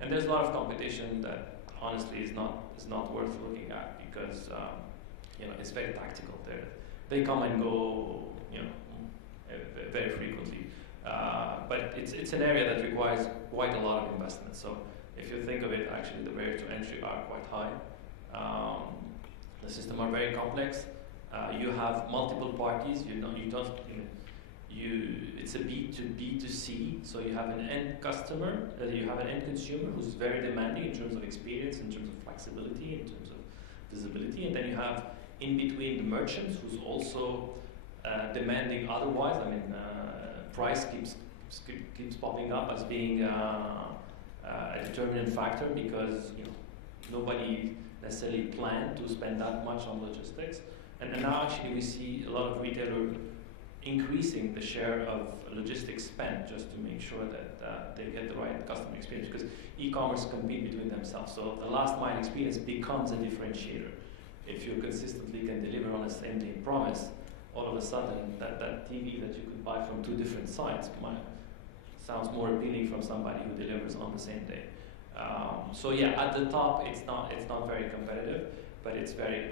And there's a lot of competition that honestly is not worth looking at because it's very tactical. they come and go, very frequently. But it's an area that requires quite a lot of investment. So if you think of it, actually the barriers to entry are quite high. The systems are very complex. You have multiple parties. It's a B2B2C. So you have an end customer, you have an end consumer who's very demanding in terms of experience, in terms of flexibility, in terms of visibility, and then you have in between the merchants who's also demanding otherwise. I mean, price keeps popping up as being a determinant factor because nobody necessarily planned to spend that much on logistics. And now actually we see a lot of retailers increasing the share of logistics spend just to make sure that they get the right customer experience, because e-commerce compete between themselves. So the last mile experience becomes a differentiator. If you consistently can deliver on a same day promise, all of a sudden that TV that you could buy from two different sites sounds more appealing from somebody who delivers on the same day. So yeah, at the top it's not very competitive, but it's very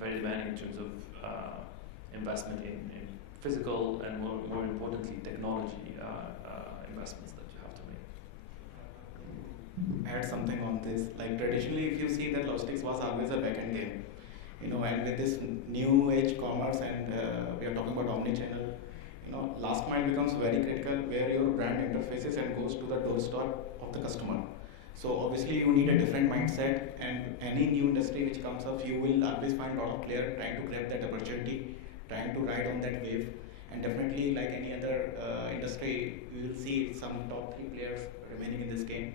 demanding in terms of investment in physical and more importantly technology investments that you have to make. Add something on this. Like traditionally, if you see that logistics was always a back-end game, and with this new age commerce and we are talking about omnichannel, last mile becomes very critical, where your brand interfaces and goes to the doorstep of the customer. So obviously you need a different mindset, and any new industry which comes up, you will always find a lot of players trying to grab that opportunity, trying to ride on that wave. And definitely, like any other industry, we will see some top 3 players remaining in this game,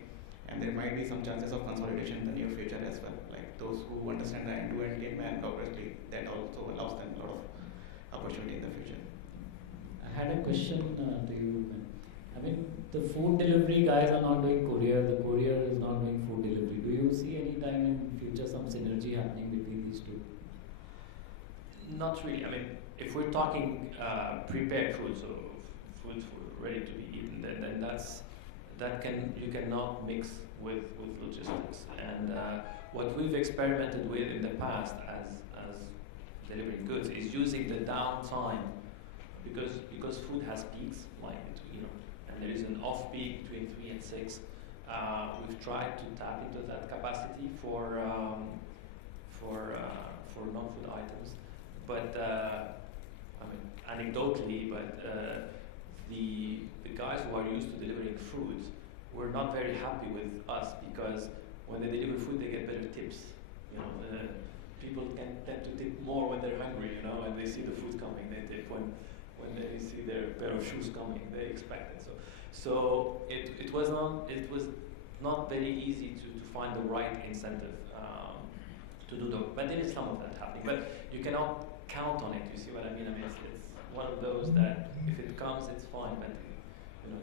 and there might be some chances of consolidation in the near future as well. Like those who understand the end-to-end game, and obviously that also allows them a lot of opportunity in the future. I had a question to you. I mean, the food delivery guys are not doing courier, the courier is not doing food delivery. Do you see any time in future some synergy happening between these two? Not really. I mean, if we're talking prepared food, so food ready to be eaten, then you cannot mix with logistics. And what we've experimented with in the past as delivering goods is using the downtime, because food has peaks, and there is an off peak between 3 and 6. We've tried to tap into that capacity for non-food items. But anecdotally, the guys who are used to delivering food were not very happy with us, because when they deliver food, they get better tips. People can tend to tip more when they're hungry, and they see the food coming. They tip when they see their pair of shoes coming. They expect it. So it was not very easy to find the right incentive to do that. But there is some of that happening. But you cannot count on it. You see what I mean? I mean, it's one of those that if it comes, it's fine. But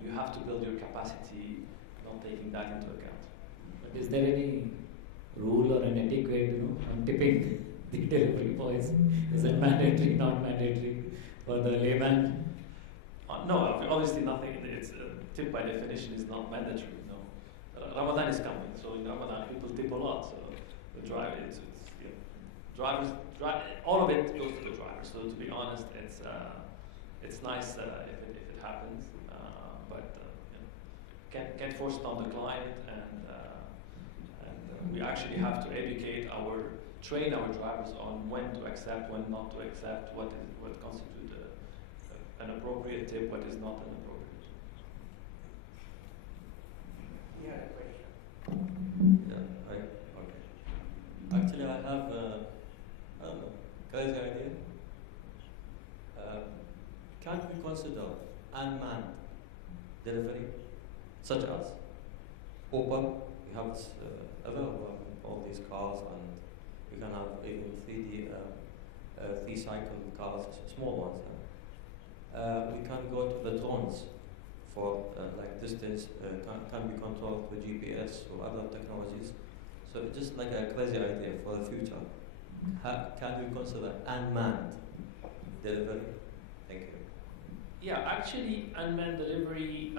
you have to build your capacity, not taking that into account. But is there any rule or an etiquette, on tipping the delivery boys? Is it mandatory, not mandatory for the layman? No, obviously nothing. It's tip by definition is not mandatory. No, Ramadan is coming, so in Ramadan people tip a lot. So the driver, drivers, all of it goes to the driver. So to be honest, it's nice if it happens, but can't force it on the client, and we actually have to train our drivers on when to accept, when not to accept, what constitutes an appropriate tip, what is not an appropriate tip. You had a question. Yeah, okay. Actually, I have a crazy idea. Can we consider unmanned delivery, such as Uber? We have available all these cars, and we can have even 3D recycled cars, small ones. We can go to the drones for like distance, can be controlled with GPS or other technologies. So just like a crazy idea for the future. Can we consider unmanned delivery? Thank you. Yeah, actually, unmanned delivery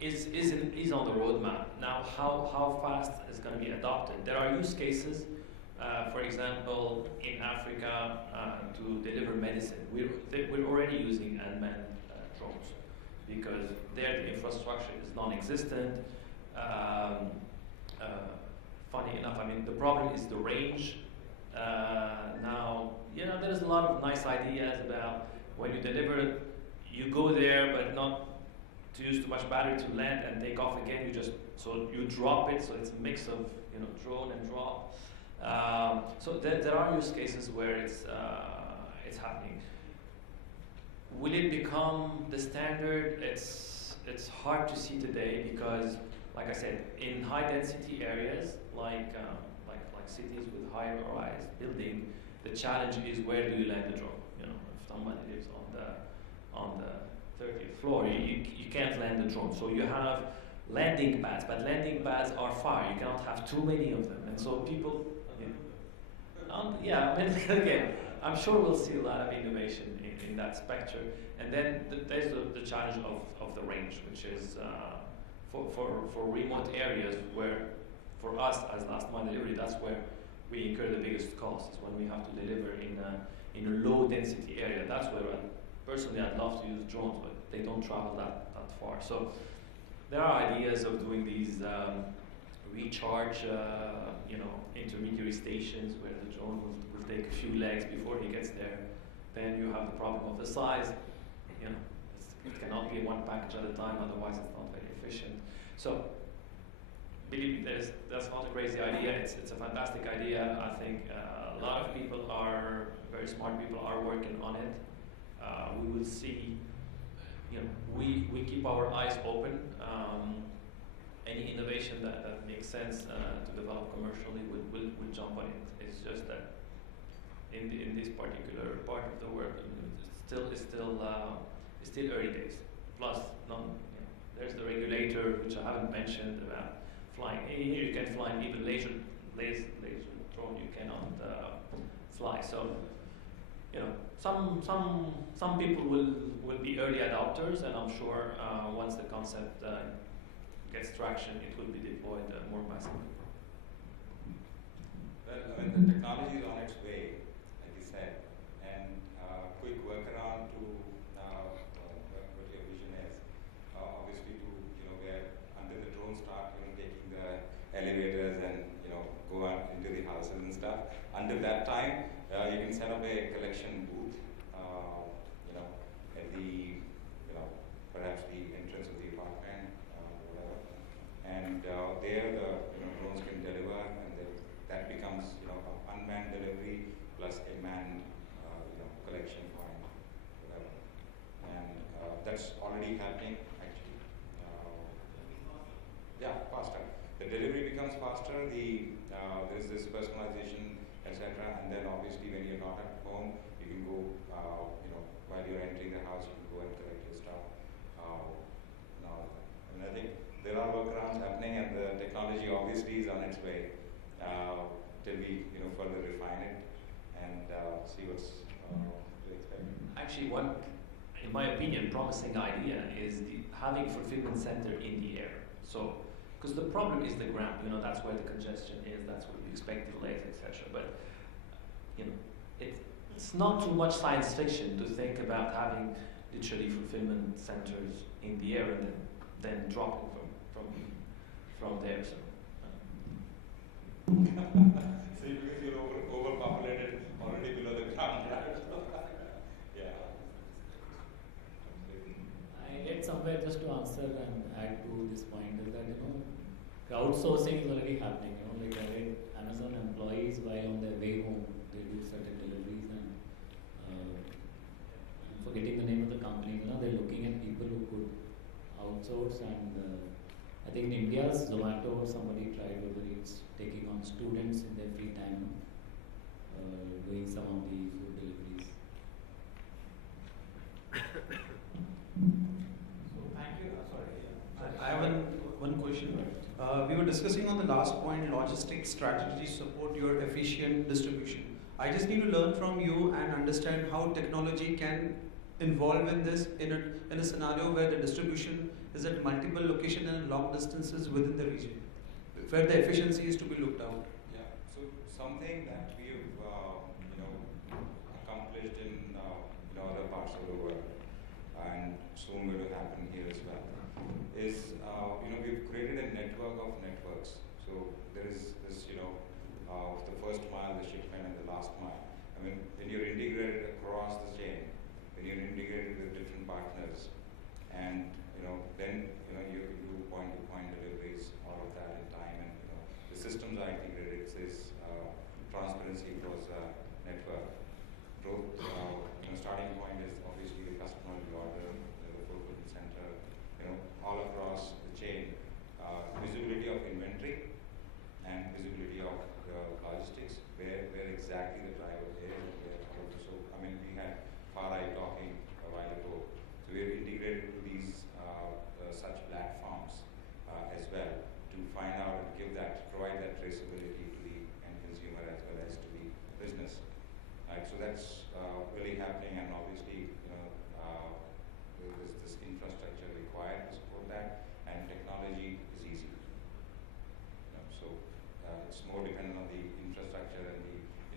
is on the roadmap. Now, how fast is going to be adopted? There are use cases For example, in Africa, to deliver medicine, we're already using unmanned drones because there the infrastructure is non-existent. Funny enough, I mean, the problem is the range. Now, there's a lot of nice ideas about when you deliver it, you go there, but not to use too much battery to land and take off again. So you drop it, so it's a mix of drone and drop. So there are use cases where it's happening. Will it become the standard? It's hard to see today because, like I said, in high density areas like cities with higher rise building, the challenge is where do you land the drone? If somebody lives on the 30th floor, you can't land the drone. So you have landing pads, but landing pads are far. You cannot have too many of them, and so people. Again, I'm sure we'll see a lot of innovation in that spectrum. And then there's the challenge of the range, which is for remote areas where, for us as last mile delivery, that's where we incur the biggest costs, when we have to deliver in a low density area. That's where personally I'd love to use drones, but they don't travel that far. So there are ideas of doing these recharge, intermediary stations where the drone will take a few legs before he gets there. Then you have the problem of the size. It cannot be one package at a time, otherwise it's not very efficient. So believe me, that's not a crazy idea. It's a fantastic idea. I think a lot of people very smart people are working on it. We will see. We keep our eyes open. Any innovation that makes sense to develop commercially, we'll jump on it. It's just that in this particular part of the work, it's still early days. Plus, there's the regulator, which I haven't mentioned, about flying. Here you can fly even laser drone. You cannot fly. So, some people will be early adopters, and I'm sure once the concept gets traction, it will be deployed more massively. Well, the technology is on its way, like you said, and quick workaround to what your vision is. Obviously, where until the drones start, taking the elevators and go out into the houses and stuff. Until that time, you can set up a collection booth, at the perhaps the entrance of the apartment, whatever, and there the drones can deliver, and that becomes unmanned delivery plus a manned collection point, whatever, and that's already happening actually. Faster. The delivery becomes faster. There's this personalization, etc. And then obviously when you're not at home, you can go, while you're entering the house, you can go and collect your stuff. And I think there are workarounds happening, and the technology obviously is on its way. Till we further refine it and see what's to expect. Actually, one, in my opinion, promising idea is having fulfillment center in the air. So, because the problem is the ground, that's where the congestion is, that's where we expect delays, etc. But it's not too much science fiction to think about having literally fulfillment centers in the air and then dropping from there. So. See, because you're overpopulated already below the ground, right? Yeah. I read somewhere, just to answer and add to this point, is that crowdsourcing is already happening. Like I read Amazon employees while on their way home, they do certain deliveries, and I'm forgetting the name of the company. They're looking at people who could outsource, and I think in India, Zomato or somebody tried Uber Eats taking on students in their free time, doing some of the food deliveries. So thank you. Sorry. I have one question. We were discussing on the last point, logistics strategy support your efficient distribution. I just need to learn from you and understand how technology can involve in this in a scenario where the distribution is at multiple locations and long distances within the region, where the efficiency is to be looked out. Yeah. something that we've accomplished in other parts of the world, and soon going to happen here as well, is we've created a network of networks. So there is this the first mile, the shipment, and the last mile. I mean, when you're integrated across the chain, when you're integrated with different partners, and then you can do point-to-point deliveries, all of that in time, and the systems are integrated. It says transparency across network. Growth, starting point is obviously the customer, the order, the fulfillment center, all across the chain. Visibility of inventory and visibility of logistics, where exactly the driver is, and where so I mean, we had Far Eye talking a while ago. So we're integrated to these such platforms as well to find out and provide that traceability to the end consumer as well as to the business. Right, so that's really happening, and obviously there's this infrastructure required to support that, and technology is easy. So it's more dependent on the infrastructure and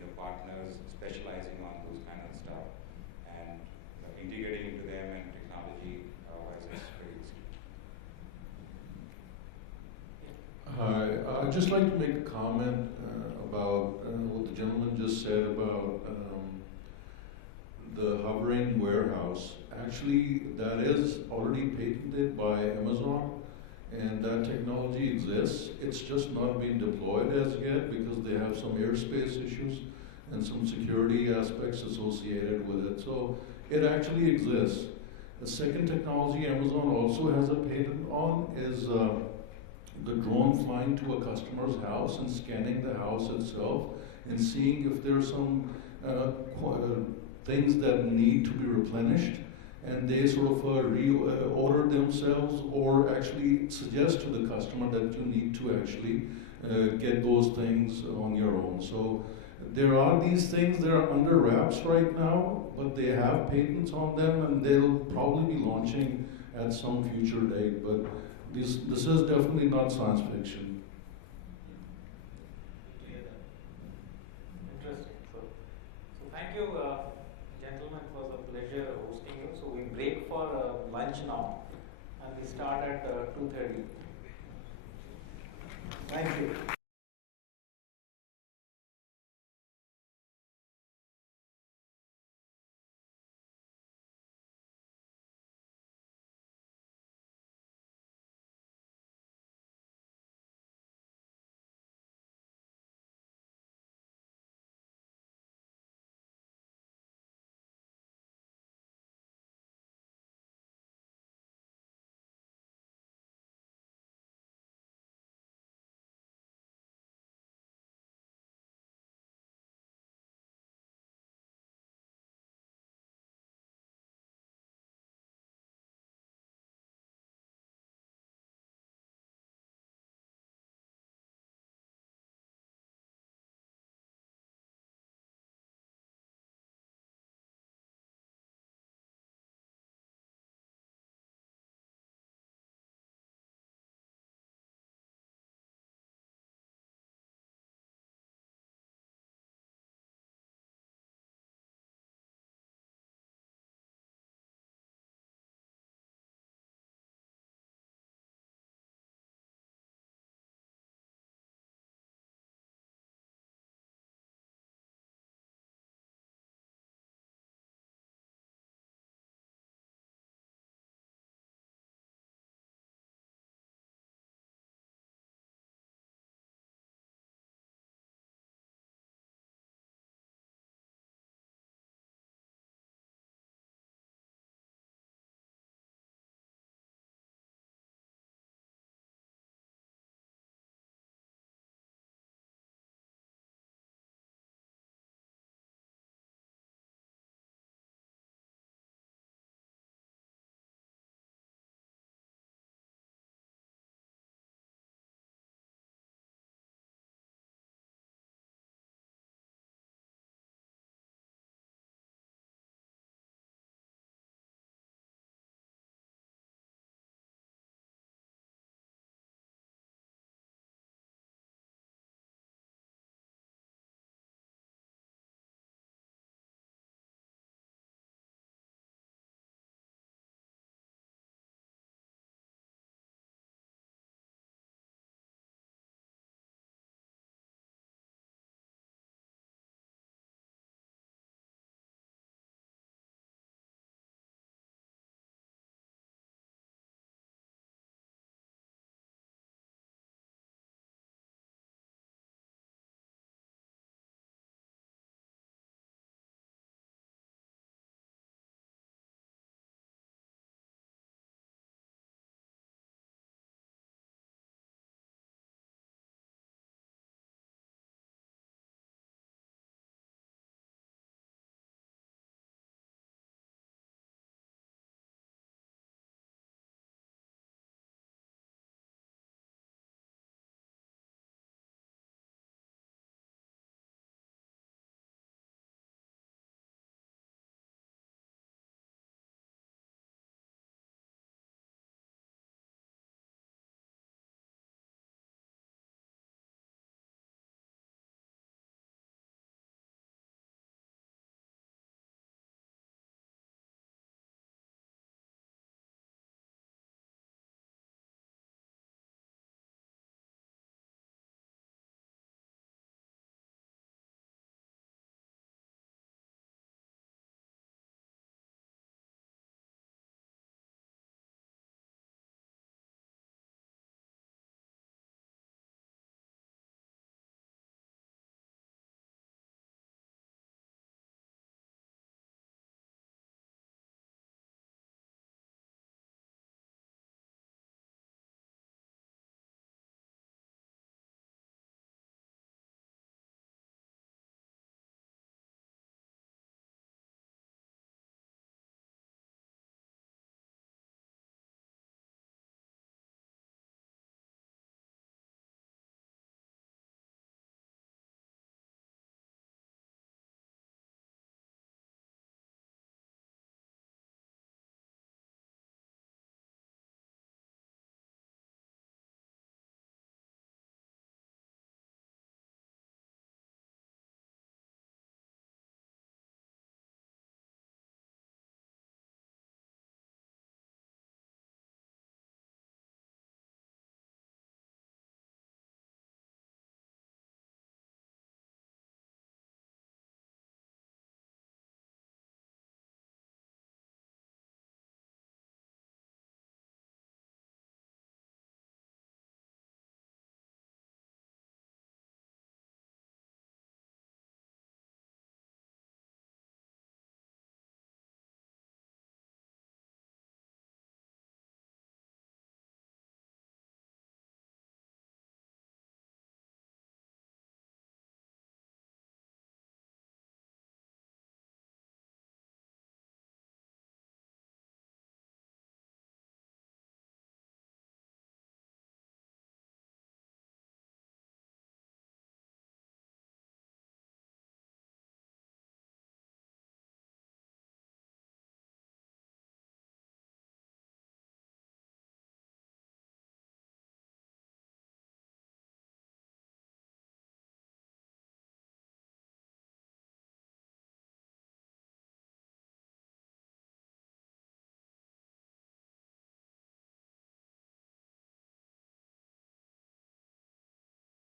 the partners specializing on those kind of stuff, and integrating into them, and technology wise is very easy. Hi, I'd just like to make a comment about what the gentleman just said about the hovering warehouse. Actually, that is already patented by Amazon, and that technology exists. It's just not being deployed as yet because they have some airspace issues and some security aspects associated with it. So it actually exists. The second technology Amazon also has a patent on is the drone flying to a customer's house and scanning the house itself and seeing if there's some things that need to be replenished, and they sort of reorder themselves, or actually suggest to the customer that you need to actually get those things on your own. So there are these things that are under wraps right now, but they have patents on them, and they'll probably be launching at some future date. But this is definitely not science fiction. Interesting. So thank you, gentlemen. It was a pleasure hosting you. So we break for lunch now, and we start at 2:30. Thank you.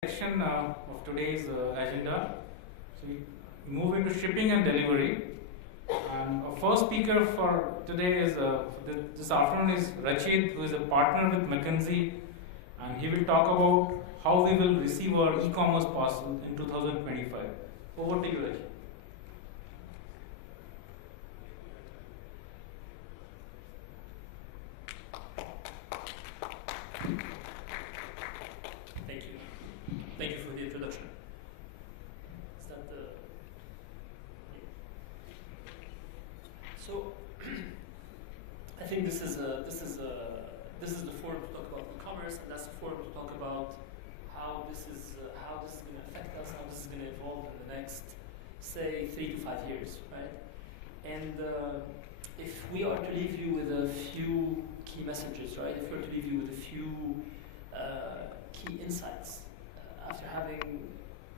Section of today's agenda. So we move into shipping and delivery. And our first speaker for today is this afternoon is Rachid, who is a partner with McKinsey, and he will talk about how we will receive our e-commerce parcel in 2025. Over to you, Rachid. Thank you for the introduction. Is that the... So, I think this is the forum to talk about e-commerce, and that's the forum to talk about how this is going to affect us, how this is going to evolve in the next, say, 3 to 5 years, right? And if we are to leave you with a few key messages, right? If we are to leave you with a few key insights, after having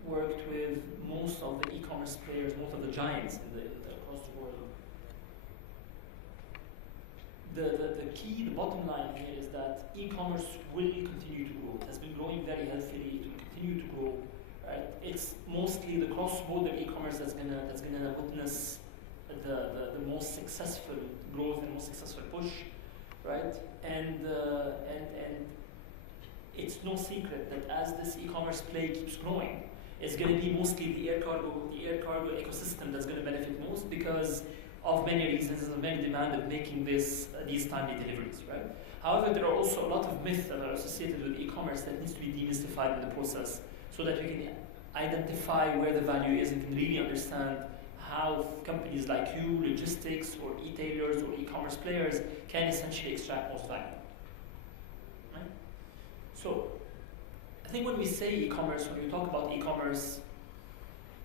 worked with most of the e-commerce players, most of the giants across the world, the bottom line here is that e-commerce will continue to grow. It has been growing very healthily. It will continue to grow. Right? It's mostly the cross-border e-commerce that's gonna witness the most successful growth and most successful push, right? And it's no secret that as this e-commerce play keeps growing, it's going to be mostly the air cargo ecosystem that's going to benefit most because of many reasons and many demand of making these timely deliveries, right? However, there are also a lot of myths that are associated with e-commerce that needs to be demystified in the process so that we can identify where the value is and can really understand how companies like you, logistics, or e-tailers, or e-commerce players can essentially extract most value. So, I think when we say e-commerce, when we talk about e-commerce,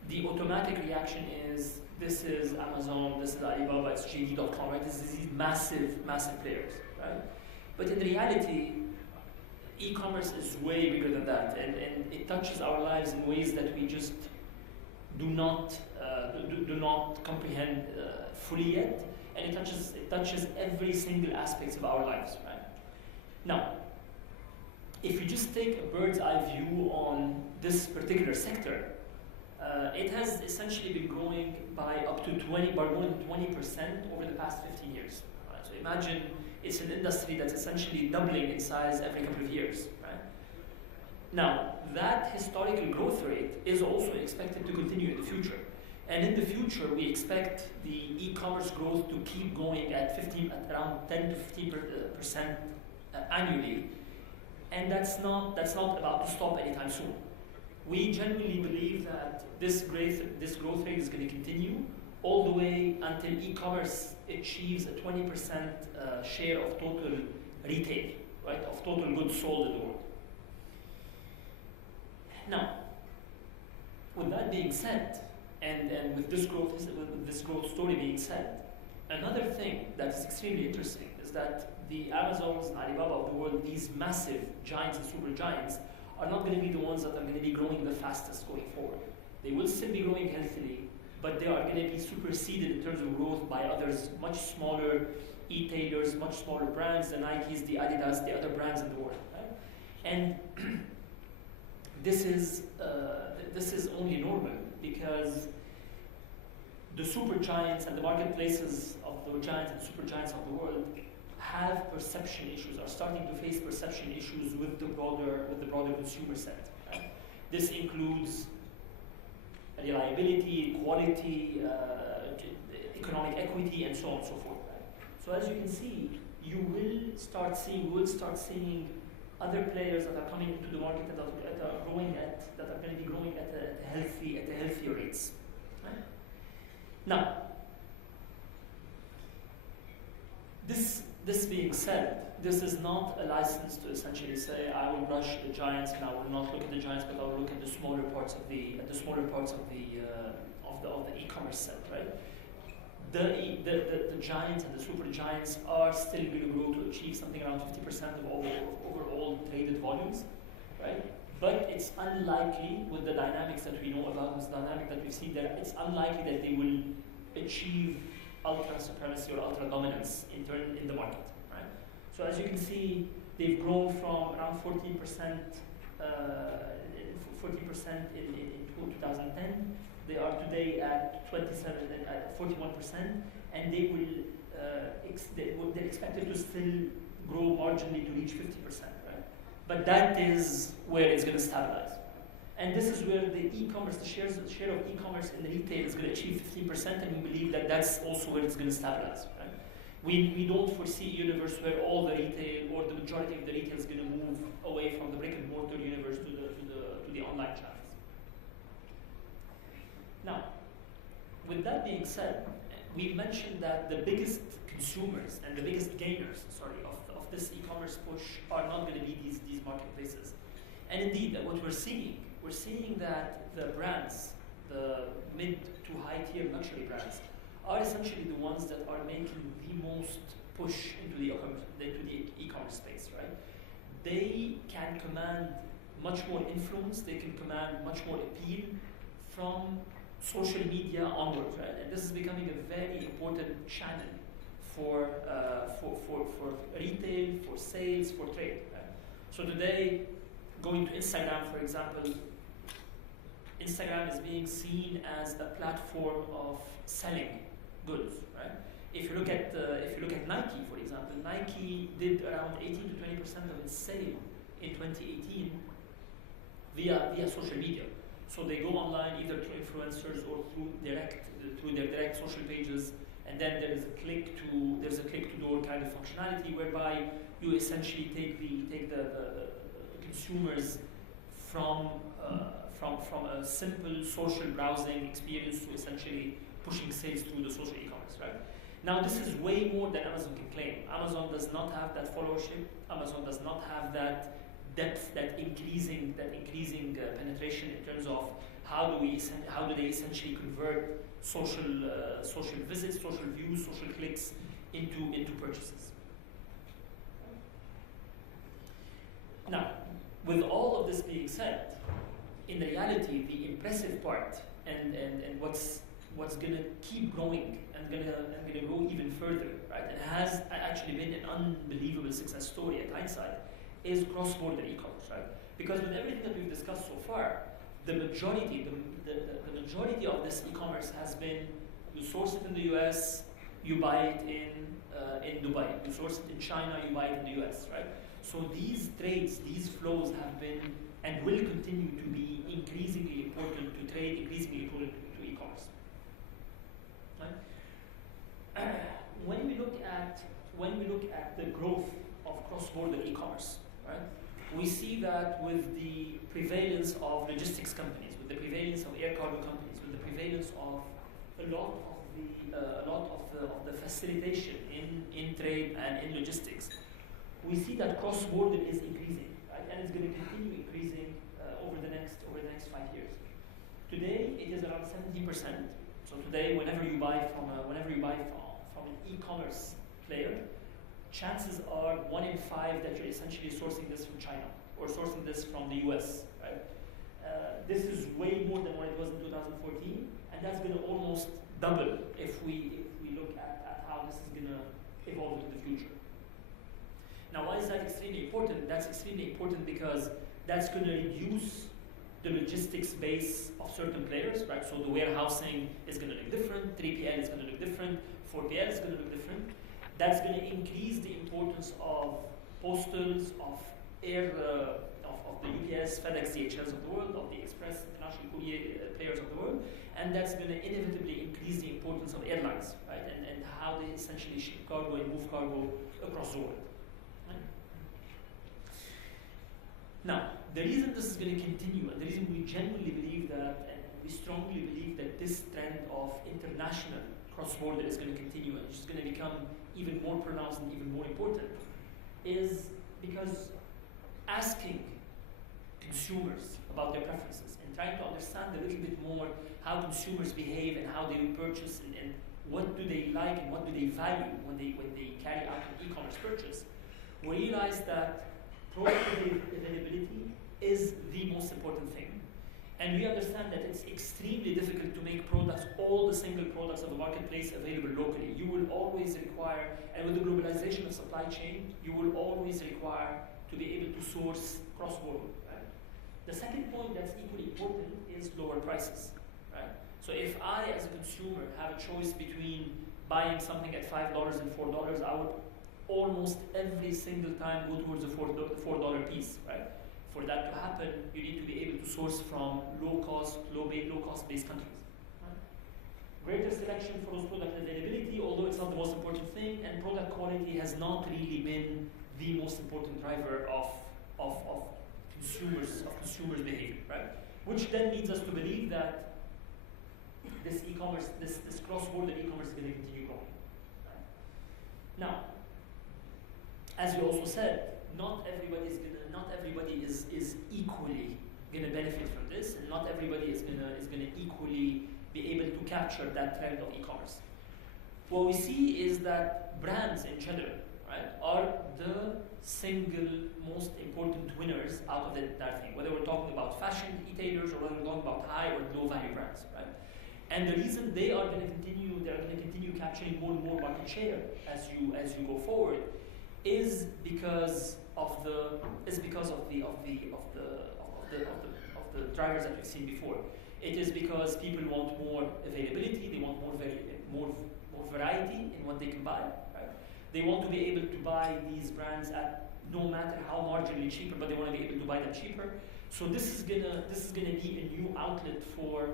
the automatic reaction is, this is Amazon, this is Alibaba, it's JD.com, right? This is these massive, massive players, right? But in reality, e-commerce is way bigger than that, and it touches our lives in ways that we just do not comprehend fully yet, and it touches every single aspect of our lives, right? Now, if you just take a bird's eye view on this particular sector, it has essentially been growing by more than 20% over the past 15 years. Right? So imagine it's an industry that's essentially doubling in size every couple of years. Right? Now, that historical growth rate is also expected to continue in the future. And in the future, we expect the e-commerce growth to keep going at around 10 to 15% annually. And that's not about to stop anytime soon. We genuinely believe that this growth rate is going to continue all the way until e-commerce achieves a 20% share of total retail, right, of total goods sold in the world. Now, with that being said, and with this growth story being said, another thing that is extremely interesting is that the Amazons and Alibaba of the world, these massive giants and super giants, are not going to be the ones that are going to be growing the fastest going forward. They will still be growing healthily, but they are going to be superseded in terms of growth by others, much smaller e-tailers, much smaller brands, the Nikes, the Adidas, the other brands in the world. Right? And this is only normal because the super giants and the marketplaces of the giants and super giants of the world have perception issues, are starting to face perception issues with the broader consumer set. Right? This includes reliability, quality, economic equity, and so on and so forth. Right? So as you can see, we will start seeing other players that are coming into the market that are going to be growing at healthier rates. Right? Now, this being said, this is not a license to essentially say I will brush the giants and I will not look at the giants, but I will look at the smaller parts of the e-commerce set, right? The giants and the super giants are still going to grow to achieve something around 50% of overall traded volumes, right? But it's unlikely, with the dynamics that we know about, this dynamic that we've seen there, it's unlikely that they will achieve ultra supremacy or ultra dominance in the market, right? So as you can see, they've grown from around 14% in 2010. They are today at 27 and at 41%, and they're expected to still grow marginally to reach 50%, right? But that is where it's going to stabilize. And this is where the e-commerce, the share of e-commerce in the retail is going to achieve 15%, and we believe that that's also where it's going to stabilize, right? We don't foresee a universe where all the retail or the majority of the retail is going to move away from the brick and mortar universe to the online channels. Now, with that being said, we mentioned that the biggest consumers and the biggest gainers, of this e-commerce push are not going to be these marketplaces. And indeed, what we're seeing that the brands, the mid to high tier luxury brands, are essentially the ones that are making the most push into the e-commerce space, right? They can command much more influence, they can command much more appeal from social media onwards, right? And this is becoming a very important channel for retail, for sales, for trade, right? So today, going to Instagram, for example, Instagram is being seen as a platform of selling goods, right? If you look at Nike, for example, Nike did around 18 to 20% of its sale in 2018 via social media. So they go online either through influencers or through their direct social pages, and then there's a click to door kind of functionality whereby you essentially take the consumers from a simple social browsing experience to essentially pushing sales through the social e-commerce, right? Now this is way more than Amazon can claim. Amazon does not have that followership. Amazon does not have that depth, that increasing penetration in terms of how do they essentially convert social visits, social views, social clicks into purchases. Now, with all of this being said, in reality, the impressive part and what's going to keep growing and going to grow even further, right? And has actually been an unbelievable success story at hindsight, is cross-border e-commerce, right? Because with everything that we've discussed so far, the majority of this e-commerce has been you source it in the US, you buy it in Dubai. You source it in China, you buy it in the US, right? So these trades, these flows have been and will continue to be increasingly important to trade, increasingly important to e-commerce. Right? When we look at the growth of cross-border e-commerce, right, we see that with the prevalence of logistics companies, with the prevalence of air cargo companies, with the prevalence of a lot of the facilitation in trade and in logistics, we see that cross-border is increasing, right, and it's going to continue increasing over the next 5 years. Today, it is around 17%. So today, whenever you buy from an e-commerce player, chances are 1 in 5 that you're essentially sourcing this from China or sourcing this from the US, right? This is way more than what it was in 2014, and that's going to almost double if we look at how this is going to evolve into the future. Now, why is that extremely important? That's extremely important because that's going to reduce the logistics base of certain players, right? So the warehousing is going to look different, 3PL is going to look different, 4PL is going to look different. That's going to increase the importance of postals, of air, of the UPS, FedEx, DHLs of the world, of the express international courier players of the world, and that's going to inevitably increase the importance of airlines, right? And how they essentially ship cargo and move cargo across the world. Right? Now, the reason this is going to continue, and the reason we genuinely believe that, and we strongly believe that this trend of international cross-border is going to continue and it's going to become even more pronounced and even more important, is because asking consumers about their preferences and trying to understand a little bit more how consumers behave and how they purchase and what do they like and what do they value when they carry out an e-commerce purchase, we realize that product availability is the most important thing. And we understand that it's extremely difficult to make products, all the single products of the marketplace, available locally. You will always require, and with the globalization of supply chain, you will always require to be able to source cross-border. Right? The second point that's equally important is lower prices, right? So if I, as a consumer, have a choice between buying something at $5 and $4, I would almost every single time go towards the $4 piece, right? For that to happen, you need to be able to source from low-cost based countries. Right? Greater selection for those product availability, although it's not the most important thing, and product quality has not really been the most important driver of consumers behavior, right? Which then leads us to believe that this e-commerce, this cross-border e-commerce is going to continue growing. Right? Now, as you also said, not everybody is equally going to benefit from this, and not everybody is going to equally be able to capture that trend of e-commerce. What we see is that brands in general, right, are the single most important winners out of the entire thing. Whether we're talking about fashion retailers or whether we're talking about high or low value brands, right? And the reason they're going to continue capturing more and more market share as you go forward is because of the drivers that we've seen before. It is because people want more availability, they want more variety in what they can buy. Right? They want to be able to buy these brands at no matter how marginally cheaper, but they want to be able to buy them cheaper. So this is gonna be a new outlet for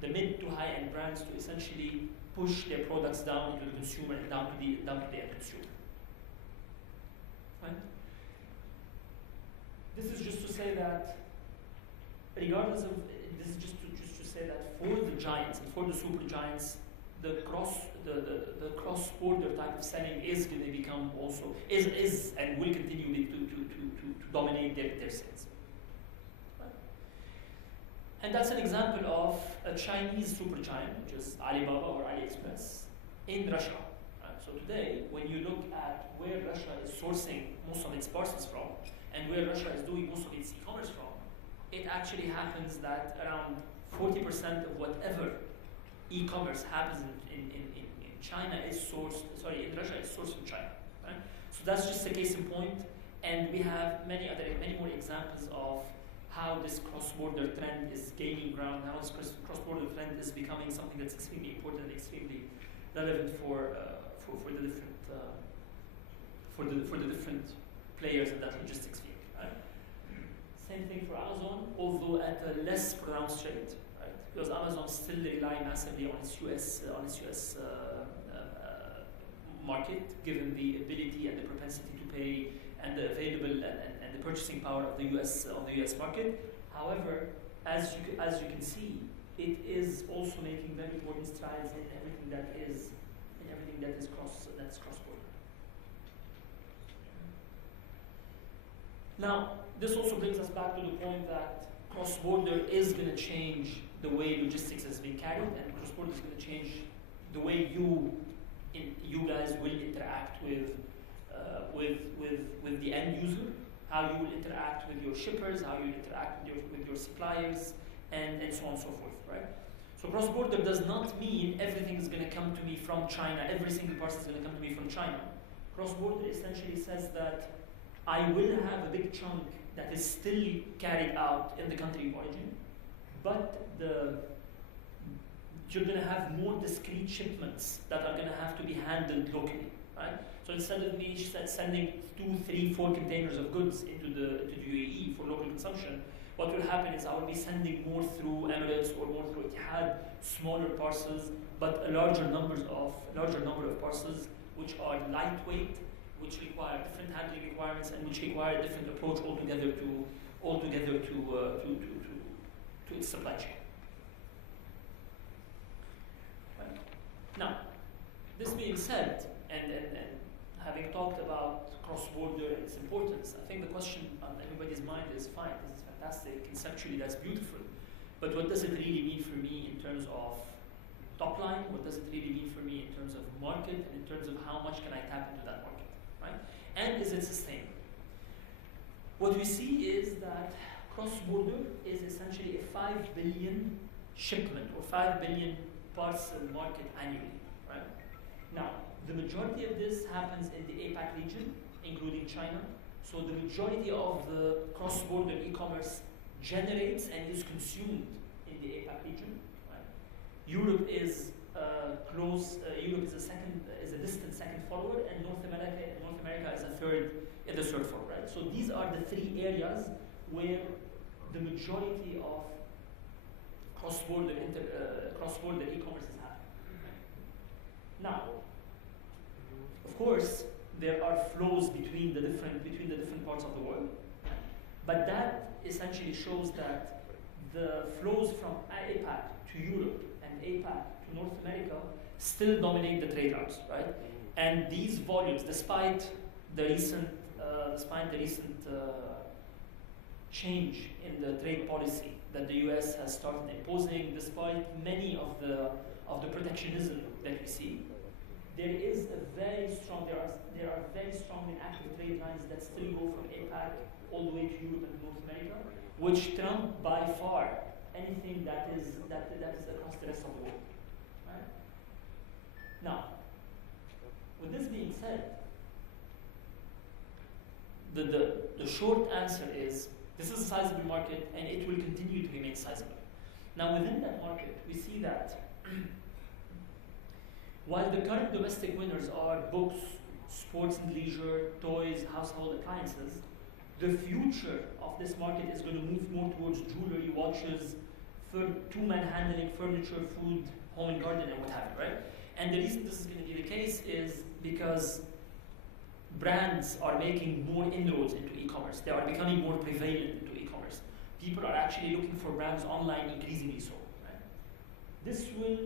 the mid to high end brands to essentially push their products down into the consumer and down to the end consumer. Right? This is just to say that, regardless of this, is just to say that for the giants and for the super giants, the cross-border type of selling is going to become also is and will continue to dominate their sales. Right? And that's an example of a Chinese super giant, which is Alibaba or AliExpress, in Russia. Right? So today, when you look at where Russia is sourcing most of its parcels from, and where Russia is doing most of its e-commerce from, it actually happens that around 40% of whatever e-commerce happens in China is sourced, in Russia is sourced from China. Right? So that's just a case in point, and we have many more examples of how this cross-border trend is gaining ground, how this cross-border trend is becoming something that's extremely important and extremely relevant for the different players in that logistics field. Right? Same thing for Amazon, although at a less pronounced rate, right? Because Amazon still rely massively on its US market, given the ability and the propensity to pay and the available and the purchasing power of the US market. However, as you can see, it is also making very important strides in everything that is cross-border. Now, this also brings us back to the point that cross-border is going to change the way logistics is being carried, and cross-border is going to change the way you guys will interact with the end user, how you will interact with your shippers, how you will interact with your suppliers, and so on and so forth, right? So cross-border does not mean everything is going to come to me from China, every single parcel is going to come to me from China. Cross-border essentially says that I will have a big chunk that is still carried out in the country of origin, but you're going to have more discrete shipments that are going to have to be handled locally, right? So instead of me sending 2, 3, 4 containers of goods into the UAE for local consumption, what will happen is I will be sending more through Emirates or more through Etihad, smaller parcels, but a larger number of parcels which are lightweight, which require different handling requirements and which require a different approach altogether to its supply chain. Right. Now, this being said, and having talked about cross-border and its importance, I think the question on everybody's mind is, fine, this is fantastic, conceptually that's beautiful, but what does it really mean for me in terms of top line? What does it really mean for me in terms of market and in terms of how much can I tap into that market, right? And is it sustainable? What we see is that cross-border is essentially a 5 billion shipment or 5 billion parcel market annually, right? Now, the majority of this happens in the APAC region, including China. So the majority of the cross-border e-commerce generates and is consumed in the APAC region. Right? Europe is Europe is a distant second follower, and North America is a third follower. Right? So these are the three areas where the majority of cross-border e-commerce is happening. Right? Now, of course, there are flows between the different parts of the world, but that essentially shows that the flows from APAC to Europe and APAC to North America still dominate the trade routes, right? And these volumes, despite the recent change in the trade policy that the US has started imposing, despite many of the protectionism that we see, there are very strong and active trade lines that still go from APAC all the way to Europe and North America, which trump by far anything that is across the rest of the world. Right? Now, with this being said, the short answer is this is a sizable market and it will continue to remain sizable. Now, within that market, we see that while the current domestic winners are books, sports and leisure, toys, household appliances, the future of this market is going to move more towards jewelry, watches, two-man handling, furniture, food, home and garden, and what have you, right? And the reason this is going to be the case is because brands are making more inroads into e-commerce. They are becoming more prevalent into e-commerce. People are actually looking for brands online increasingly so. Right? This will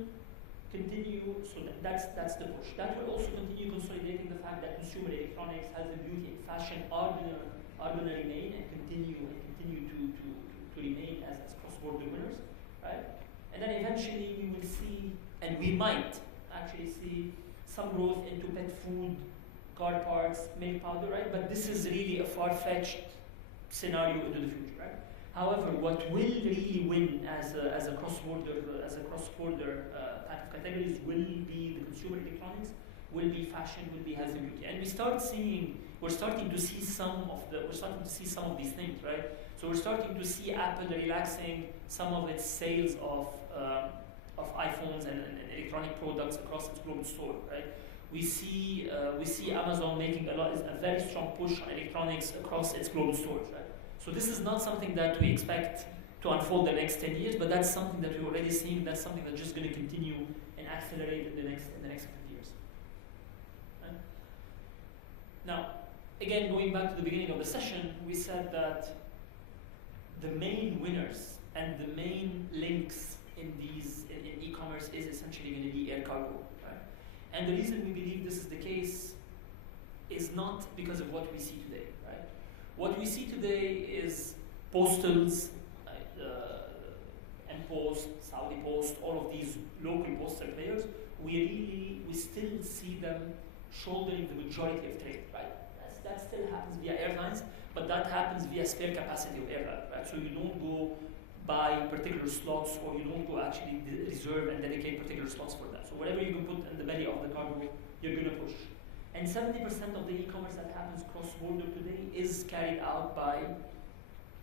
continue, so that's the push. That will also continue consolidating the fact that consumer electronics, health and beauty, and fashion are going to remain and continue to remain as cross-border winners, right? And then eventually we will see, and we might actually see some growth into pet food, car parts, milk powder, right? But this is really a far-fetched scenario into the future, right? However, what will really win as a cross-border type of categories will be the consumer electronics, will be fashion, will be health and beauty, and we're starting to see some of these things, right? So we're starting to see Apple relaxing some of its sales of iPhones and electronic products across its global store, right? We see Amazon making a very strong push on electronics across its global stores, right? So this is not something that we expect to unfold the next 10 years, but that's something that we're already seeing. That's something that's just going to continue and accelerate in the next 10 years. Right? Now, again, going back to the beginning of the session, we said that the main winners and the main links in e-commerce is essentially going to be air cargo. Right? And the reason we believe this is the case is not because of what we see today. Right? What we see today is postals, Post, Saudi Post, all of these local postal players. We still see them shouldering the majority of trade, right? That still happens via airlines, but that happens via spare capacity of airline, right? So you don't go buy particular slots, or you don't go actually reserve and dedicate particular slots for that. So whatever you can put in the belly of the cargo, you're going to push. And 70% of the e-commerce that happens cross-border today is carried out by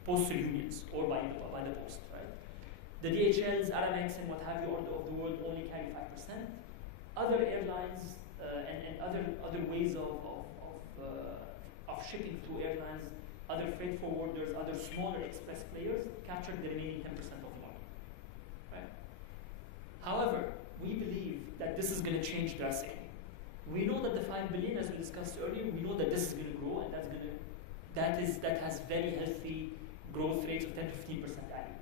postal unions or by the post, right? The DHLs, Aramex, and what have you of the world only carry 5%. Other airlines and other ways of shipping through airlines, other freight forwarders, other smaller express players capture the remaining 10% of the market. Right? However, we believe that this is going to change drastically. We know that the 5 billion, as we discussed earlier, we know that this is going to grow, and that has very healthy growth rates of 10 to 15% annually.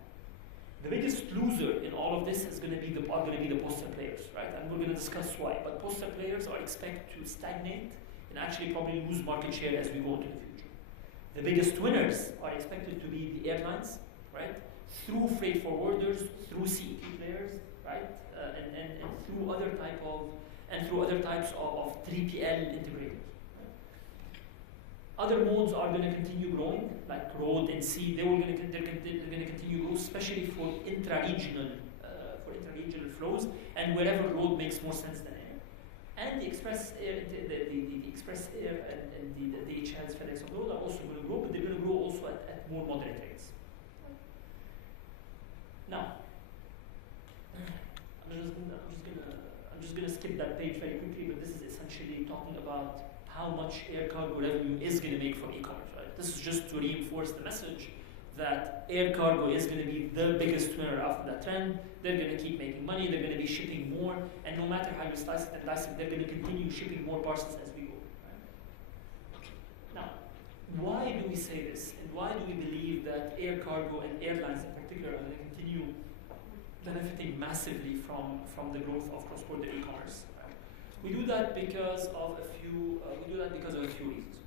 The biggest loser in all of this is going to be the postal players, right? And we're going to discuss why. But postal players are expected to stagnate and actually probably lose market share as we go into the future. The biggest winners are expected to be the airlines, right? Through freight forwarders, through CEP players, right? And through other types of 3PL integrators. Other modes are going to continue growing, like road and sea. They're going to continue growth, especially for intra-regional flows, and wherever road makes more sense than air. And the express air, the express air, and the DHLs, FedEx, of those are also going to grow, but they're going to grow also at more moderate rates. how much air cargo revenue is going to make from e-commerce, right? This is just to reinforce the message that air cargo is going to be the biggest winner after that trend. They're going to keep making money, they're going to be shipping more, and no matter how you slice it and dice it, they're going to continue shipping more parcels as we go. Right? Now, why do we say this? And why do we believe that air cargo and airlines in particular are going to continue benefiting massively from the growth of cross-border e-commerce? Right? We do that because of a few reasons.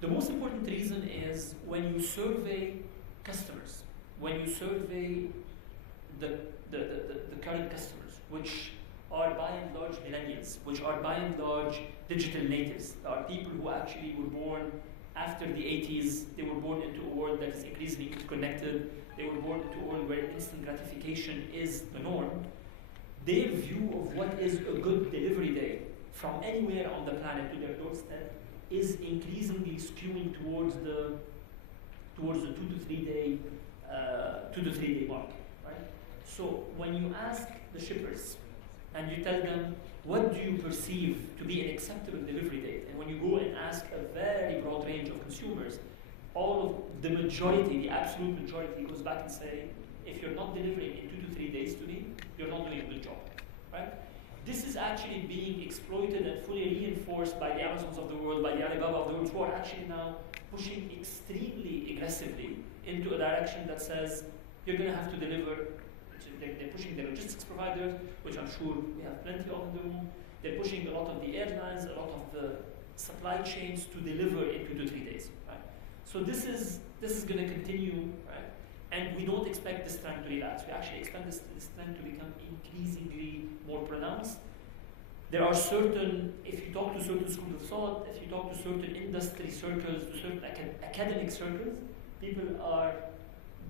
The most important reason is when you survey customers, when you survey the current customers, which are by and large millennials, which are by and large digital natives, are people who actually were born after the 80s. They were born into a world that is increasingly interconnected. They were born into a world where instant gratification is the norm. Their view of what is a good delivery day from anywhere on the planet to their doorstep is increasingly skewing towards the 2 to 3 day mark, right? So when you ask the shippers and you tell them what do you perceive to be an acceptable delivery date, and when you go and ask a very broad range of consumers, all of the majority, the absolute majority, goes back and say, if you're not delivering in 2 to 3 days to me, you're not doing a good job, right? This is actually being exploited and fully reinforced by the Amazons of the world, by the Alibaba of the world, who are actually now pushing extremely aggressively into a direction that says you're going to have to deliver. They're pushing the logistics providers, which I'm sure we have plenty of in the room. They're pushing a lot of the airlines, a lot of the supply chains to deliver in 2 to 3 days. Right? So this is going to continue, right? And we don't expect this trend to relapse. We actually expect this trend to become increasingly more pronounced. There are certain, if you talk to certain schools of thought, if you talk to certain industry circles, to certain academic circles, people are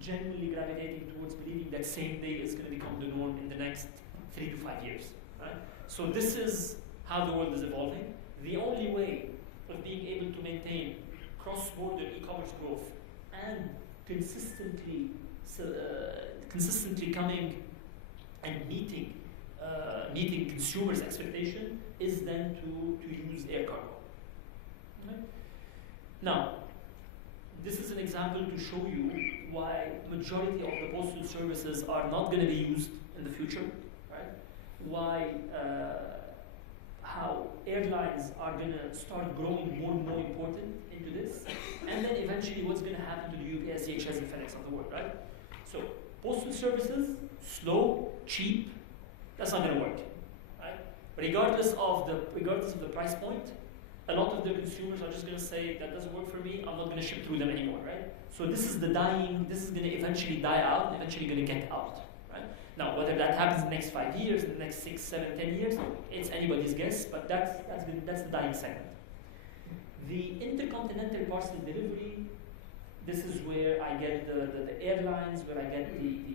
genuinely gravitating towards believing that same day is going to become the norm in the next 3 to 5 years. Right? So this is how the world is evolving. The only way of being able to maintain cross-border e-commerce growth and consistently coming and meeting consumers' expectation is then to use air cargo. Right? Now, this is an example to show you why majority of the postal services are not going to be used in the future, right? Why, how airlines are going to start growing more and more important into this, and then eventually what's going to happen to the UPS, DHL, and FedEx of the world, right? So, postal services, slow, cheap, that's not going to work, right? Regardless of the price point, a lot of the consumers are just going to say, that doesn't work for me, I'm not going to ship through them anymore, right? So this is going to eventually die out, and eventually going to get out, right? Now, whether that happens in the next 5 years, in the next 6, 7, 10 years, it's anybody's guess, but that's the dying segment. The intercontinental parcel delivery, this is where I get the airlines, where I get the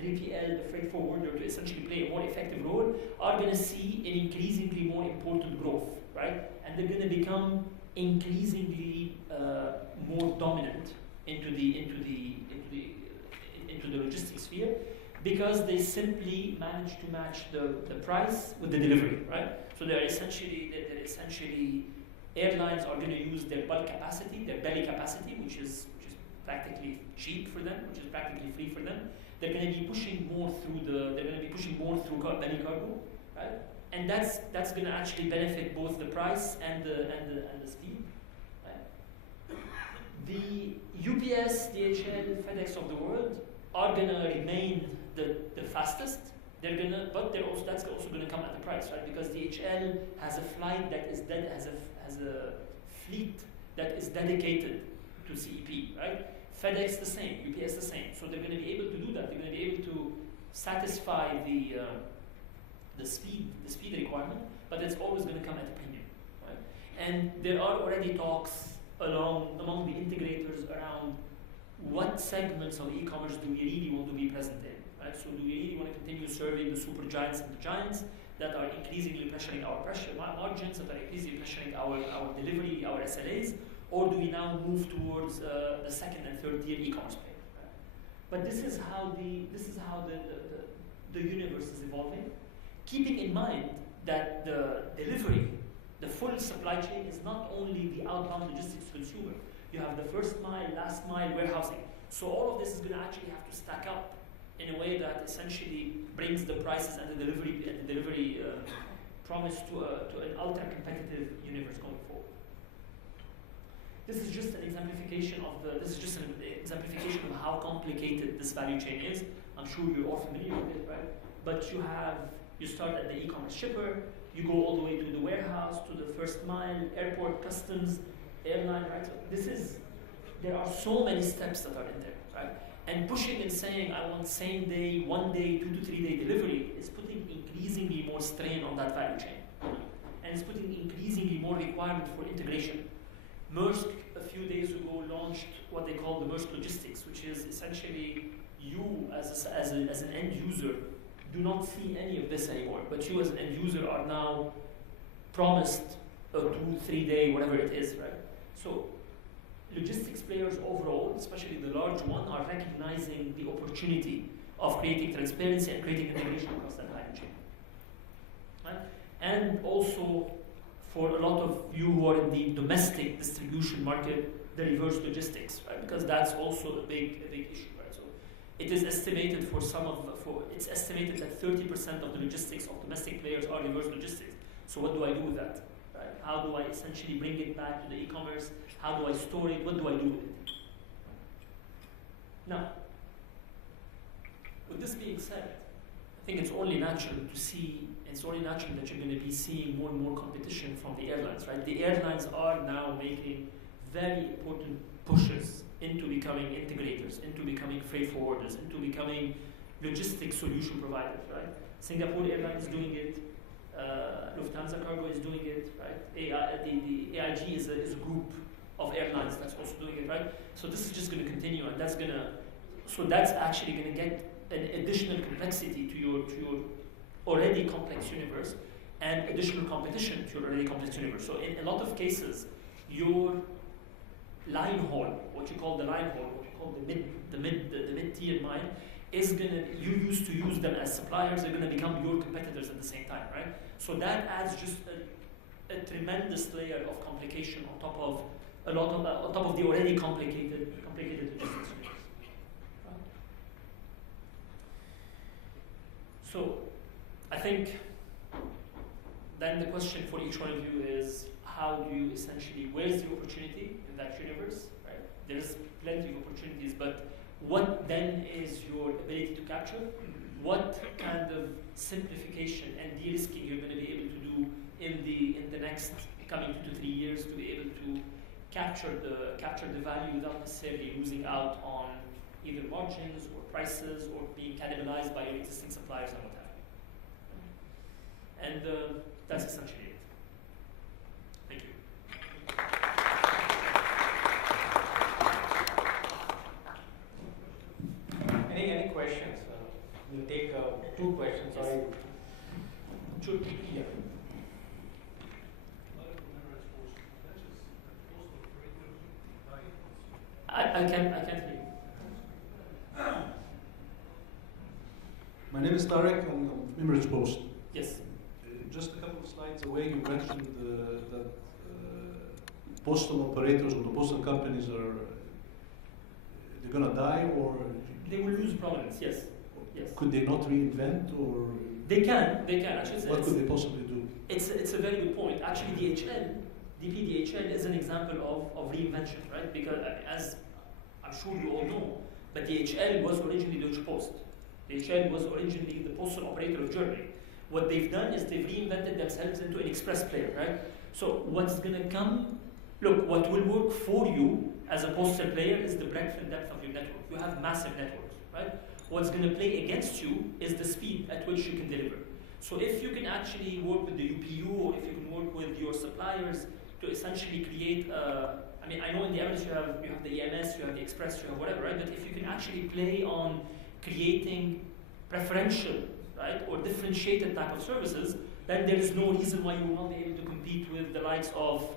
3PL, the freight forwarder, to essentially play a more effective role, are going to see an increasingly more important growth, right? And they're going to become increasingly more dominant into the logistics sphere, because they simply manage to match the price with the delivery, right? So they're essentially airlines are going to use their bulk capacity, their belly capacity, which is practically cheap for them, which is practically free for them. They're going to be pushing more through belly cargo, right? And that's going to actually benefit both the price and the speed. Right? The UPS, DHL, FedEx of the world are going to remain the fastest. That's also going to come at the price, right? Because DHL has a flight that is has a fleet that is dedicated to CEP, right? FedEx the same, UPS the same. So they're going to be able to do that. They're going to be able to satisfy the speed requirement, but it's always going to come at a premium, right? And there are already talks among the integrators around what segments of e-commerce do we really want to be present in, right? So do we really want to continue serving the super giants and the giants that are increasingly pressuring our margins, that are increasingly pressuring our delivery, our SLAs, or do we now move towards the second and third tier e-commerce player? Right? But this is how the universe is evolving, keeping in mind that the delivery The full supply chain is not only the outbound logistics consumer. You have the first mile, last mile, warehousing. So all of this is going to actually have to stack up in a way that essentially brings the prices and the delivery promise to an ultra-competitive universe going forward. This is just an exemplification of how complicated this value chain is. I'm sure you're all familiar with it, right? But you start at the e-commerce shipper, you go all the way to the warehouse, to the first mile, airport, customs, airline, right? So there are so many steps that are in there, right? And pushing and saying, I want same day, 1 day, 2 to 3 day delivery is putting increasingly more strain on that value chain. And it's putting increasingly more requirement for integration. Maersk, a few days ago, launched what they call the Maersk Logistics, which is essentially you as an end user do not see any of this anymore, but you as an end user are now promised a 2-3 day, whatever it is, right? So logistics players overall, especially the large one, are recognizing the opportunity of creating transparency and creating integration across that value chain. Right? And also, for a lot of you who are in the domestic distribution market, the reverse logistics, right? Because that's also a big issue, right? So it is estimated it's estimated that 30% of the logistics of domestic players are reverse logistics. So what do I do with that? Right? How do I essentially bring it back to the e-commerce? How do I store it? What do I do with it? Now, with this being said, I think it's only natural that you're going to be seeing more and more competition from the airlines, right? The airlines are now making very important pushes into becoming integrators, into becoming freight forwarders, into becoming logistics solution providers, right? Singapore Airlines is doing it, Lufthansa Cargo is doing it, right? The AIG is a group of airlines that's also doing it, right? So this is just going to continue, and that's actually going to get an additional complexity to your already complex universe and additional competition to your already complex universe. So in a lot of cases, your line haul, what you call the line haul, what you call the mid-tier mile, you used to use them as suppliers, they're going to become your competitors at the same time, right? So that adds just a tremendous layer of complication on top of the already complicated logistics. So I think then the question for each one of you is, how do you where's the opportunity in that universe, right? There's plenty of opportunities, but what then is your ability to capture? What kind of simplification and de-risking you're going to be able to do in the next coming 2 to 3 years to be able to capture the value without necessarily losing out on either margins or prices or being cannibalized by your existing suppliers and what have you. And that's essentially it. Thank you. Any questions? We'll take 2 questions. Yes. Sure. Yeah. I can't hear you. My name is Tarek, I'm from Emirates Post. Yes. Just a couple of slides away, you mentioned that postal operators or the postal companies they're going to die, or they will lose prominence. Yes. Yes. Could they not reinvent, or they can? Actually, what could they possibly do? It's a very good point. Actually, DPDHL is an example of reinvention, right? Because as I'm sure you all know, but DHL was originally Deutsche Post. DHL was originally the postal operator of Germany. What they've done is they've reinvented themselves into an express player, right? So what's going to come? Look, what will work for you as a postal player is the breadth and depth of your network. You have massive networks, right? What's going to play against you is the speed at which you can deliver. So if you can actually work with the UPU, or if you can work with your suppliers to essentially create I know in the Emirates you have the EMS, you have the Express, you have whatever, right? But if you can actually play on creating preferential, right, or differentiated type of services, then there is no reason why you will not be able to compete with the likes of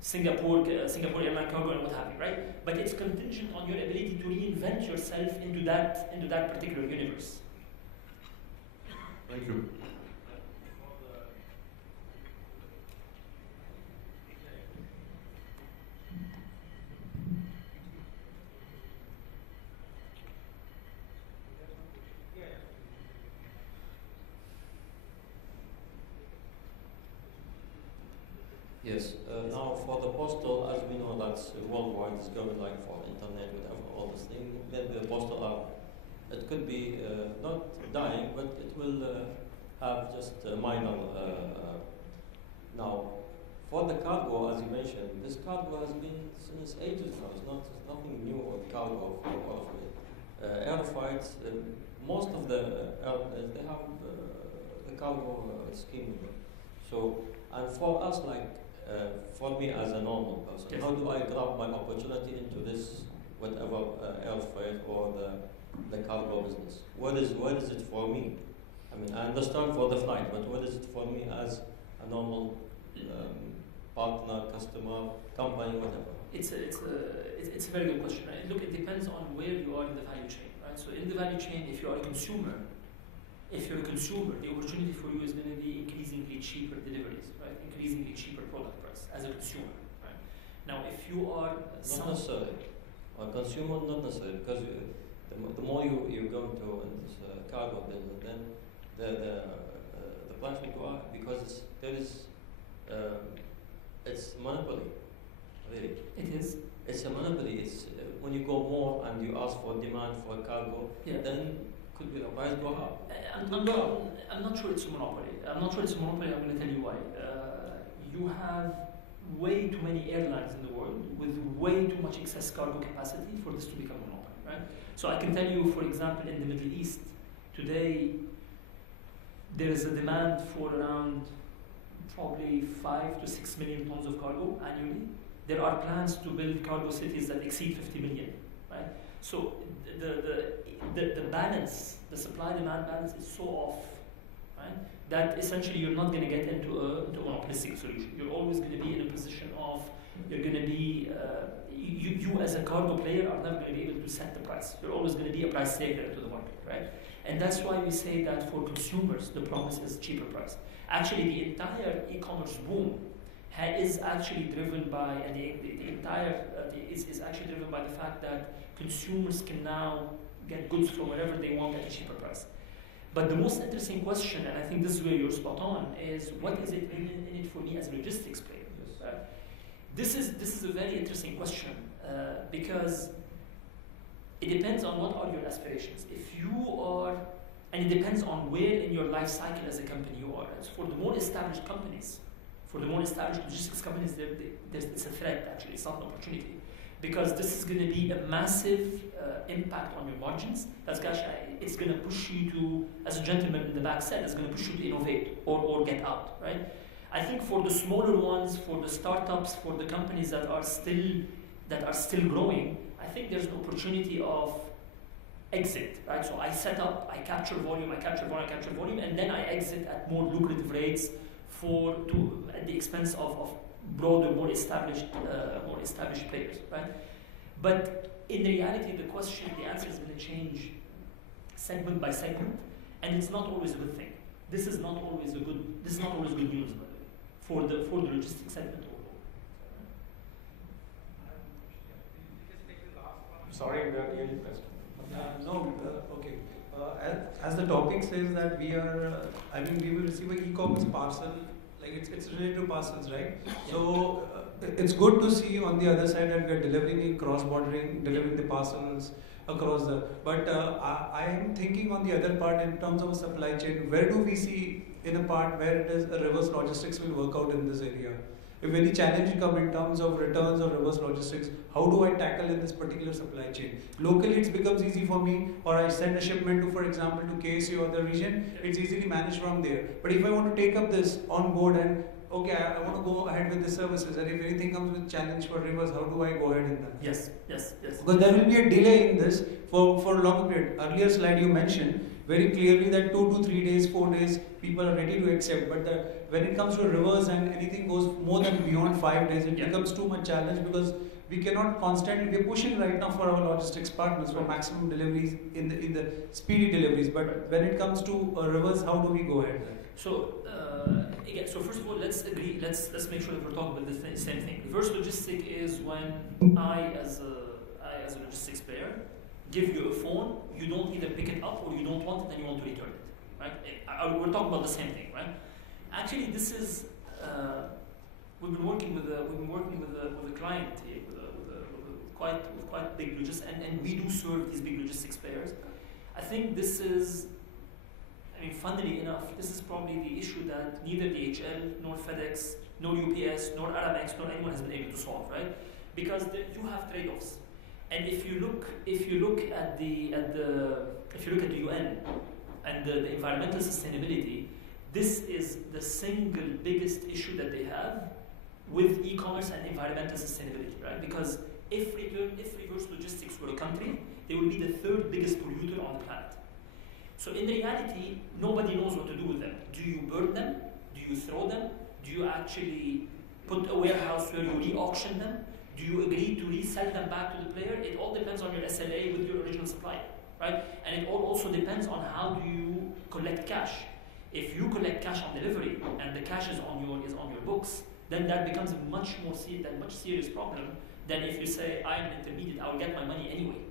Singapore Airline Cargo and what have you, right? But it's contingent on your ability to reinvent yourself into that particular universe. Thank you. Yes. Now for the postal, as we know, that's worldwide. It's going like for internet, whatever, all this thing. Then the postal are, it could be not dying, but it will have just a minor. Now, for the cargo, as you mentioned, this cargo has been since ages now. It's nothing new on cargo for all of it. Air freights, most of the airplanes, they have the cargo scheme. So, and for us, like. For me as a normal person, yes. How do I grab my opportunity into this, whatever air freight or the cargo business? What is it for me? I mean, I understand for the flight, but what is it for me as a normal partner, customer, company, whatever? It's a very good question, right? Look, it depends on where you are in the value chain, right? So in the value chain, if you are a consumer, the opportunity for you is going to be increasingly cheaper deliveries, right? Increasingly cheaper product price as a consumer, right? Now, if you are not necessarily, a consumer, not necessarily, because the more you go into this cargo business, then the price will go up because it's monopoly, really. It is. It's a monopoly. It's when you go more and you ask for demand for cargo, then could be the price go up. I'm not sure it's a monopoly. I'm going to tell you why. You have way too many airlines in the world with way too much excess cargo capacity for this to become a monopoly, right? So I can tell you, for example, in the Middle East, today there is a demand for around probably 5 to 6 million tons of cargo annually. There are plans to build cargo cities that exceed 50 million, right? So the balance, the supply-demand balance is so off, right? That essentially you're not going to get into a monopolistic solution. You're always going to be in a position of, you're going to be, you as a cargo player are never going to be able to set the price. You're always going to be a price taker to the market, right? And that's why we say that for consumers, the promise is cheaper price. Actually, the entire e-commerce boom is actually driven by, and the entire is actually driven by the fact that consumers can now get goods from wherever they want at a cheaper price. But the most interesting question, and I think this is where you're spot on, is what is it in it for me as a logistics player? Yes. This is a very interesting question because it depends on what are your aspirations. If you are, and it depends on where in your life cycle as a company you are. So for the more established companies, for the more established logistics companies, it's a threat actually, it's not an opportunity. Because this is going to be a massive impact on your margins. It's going to push you to, as a gentleman in the back said, it's going to push you to innovate or get out, right? I think for the smaller ones, for the startups, for the companies that are still growing, I think there's an opportunity of exit, right? So I set up, I capture volume, and then I exit at more lucrative rates at the expense of broader, more established players, right? But in reality, the answer is going to change segment by segment, and it's not always a good thing. This is not always good news, by the way, for the logistics segment overall. Sorry, we are really pressed. Okay. As the topic says that we will receive an e-commerce parcel, like it's related to parcels, right? So it's good to see on the other side that we are delivering the parcels across but I am thinking on the other part in terms of a supply chain, where do we see in a part where it is a reverse logistics will work out in this area? If any challenge come in terms of returns or reverse logistics, how do I tackle in this particular supply chain? Locally, it becomes easy for me, or I send a shipment to, for example, to KSU or the region, it's easily managed from there. But if I want to take up this on board and, okay, I want to go ahead with the services, and if anything comes with challenge for reverse, how do I go ahead in that? Yes. Because there will be a delay in this for a longer period. Earlier slide you mentioned very clearly that 2 to 3 days, 4 days, people are ready to accept. But when it comes to reverse and anything goes more than beyond 5 days, it becomes too much challenge because we cannot constantly, we're pushing right now for our logistics partners for maximum deliveries in the speedy deliveries. But when it comes to reverse, how do we go ahead? So again, so first of all, let's agree. Let's make sure that we're talking about the same thing. Reverse logistic is when I, as a logistics player, give you a phone. You don't either pick it up or you don't want it and you want to return it. Right? We're talking about the same thing, right? Actually, this is we've been working client here with quite big logistics, and we do serve these big logistics players. I think this is, funnily enough, this is probably the issue that neither DHL, nor FedEx, nor UPS, nor Aramex, nor anyone has been able to solve, right? Because you have trade-offs, and if you look at the UN and the environmental sustainability, this is the single biggest issue that they have with e-commerce and environmental sustainability, right? Because if reverse logistics were a country, they would be the third biggest polluter on the planet. So in reality, nobody knows what to do with them. Do you burn them? Do you throw them? Do you actually put a warehouse where you re-auction them? Do you agree to resell them back to the player? It all depends on your SLA with your original supplier, right? And it all also depends on how do you collect cash. If you collect cash on delivery and the cash is on your books, then that becomes a much serious problem than if you say, I am intermediate, I will get my money anyway,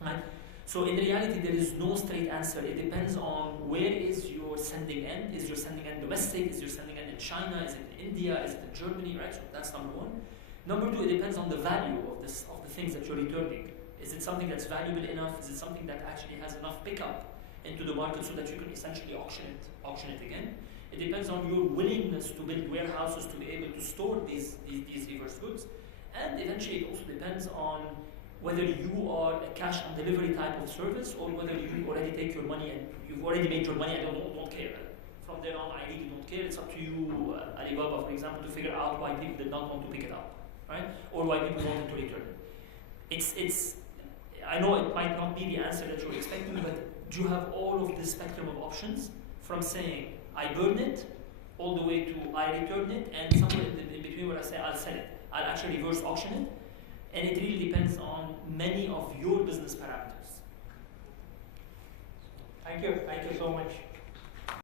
right? So in reality, there is no straight answer. It depends on where is your sending end. Is your sending end domestic? Is your sending end in China? Is it in India? Is it in Germany? Right. So that's number one. Number two, it depends on the value of the things that you're returning. Is it something that's valuable enough? Is it something that actually has enough pickup into the market so that you can essentially auction it again? It depends on your willingness to build warehouses to be able to store these reverse goods, and eventually it also depends on whether you are a cash on delivery type of service or whether you already take your money and you've already made your money and don't care. From there on, I really don't care. It's up to you, Alibaba, for example, to figure out why people did not want to pick it up, right? Or why people wanted to return it. I know it might not be the answer that you're expecting, but you have all of this spectrum of options from saying, I burn it, all the way to I return it, and somewhere in between where I say I'll sell it. I'll actually reverse auction it. And it really depends on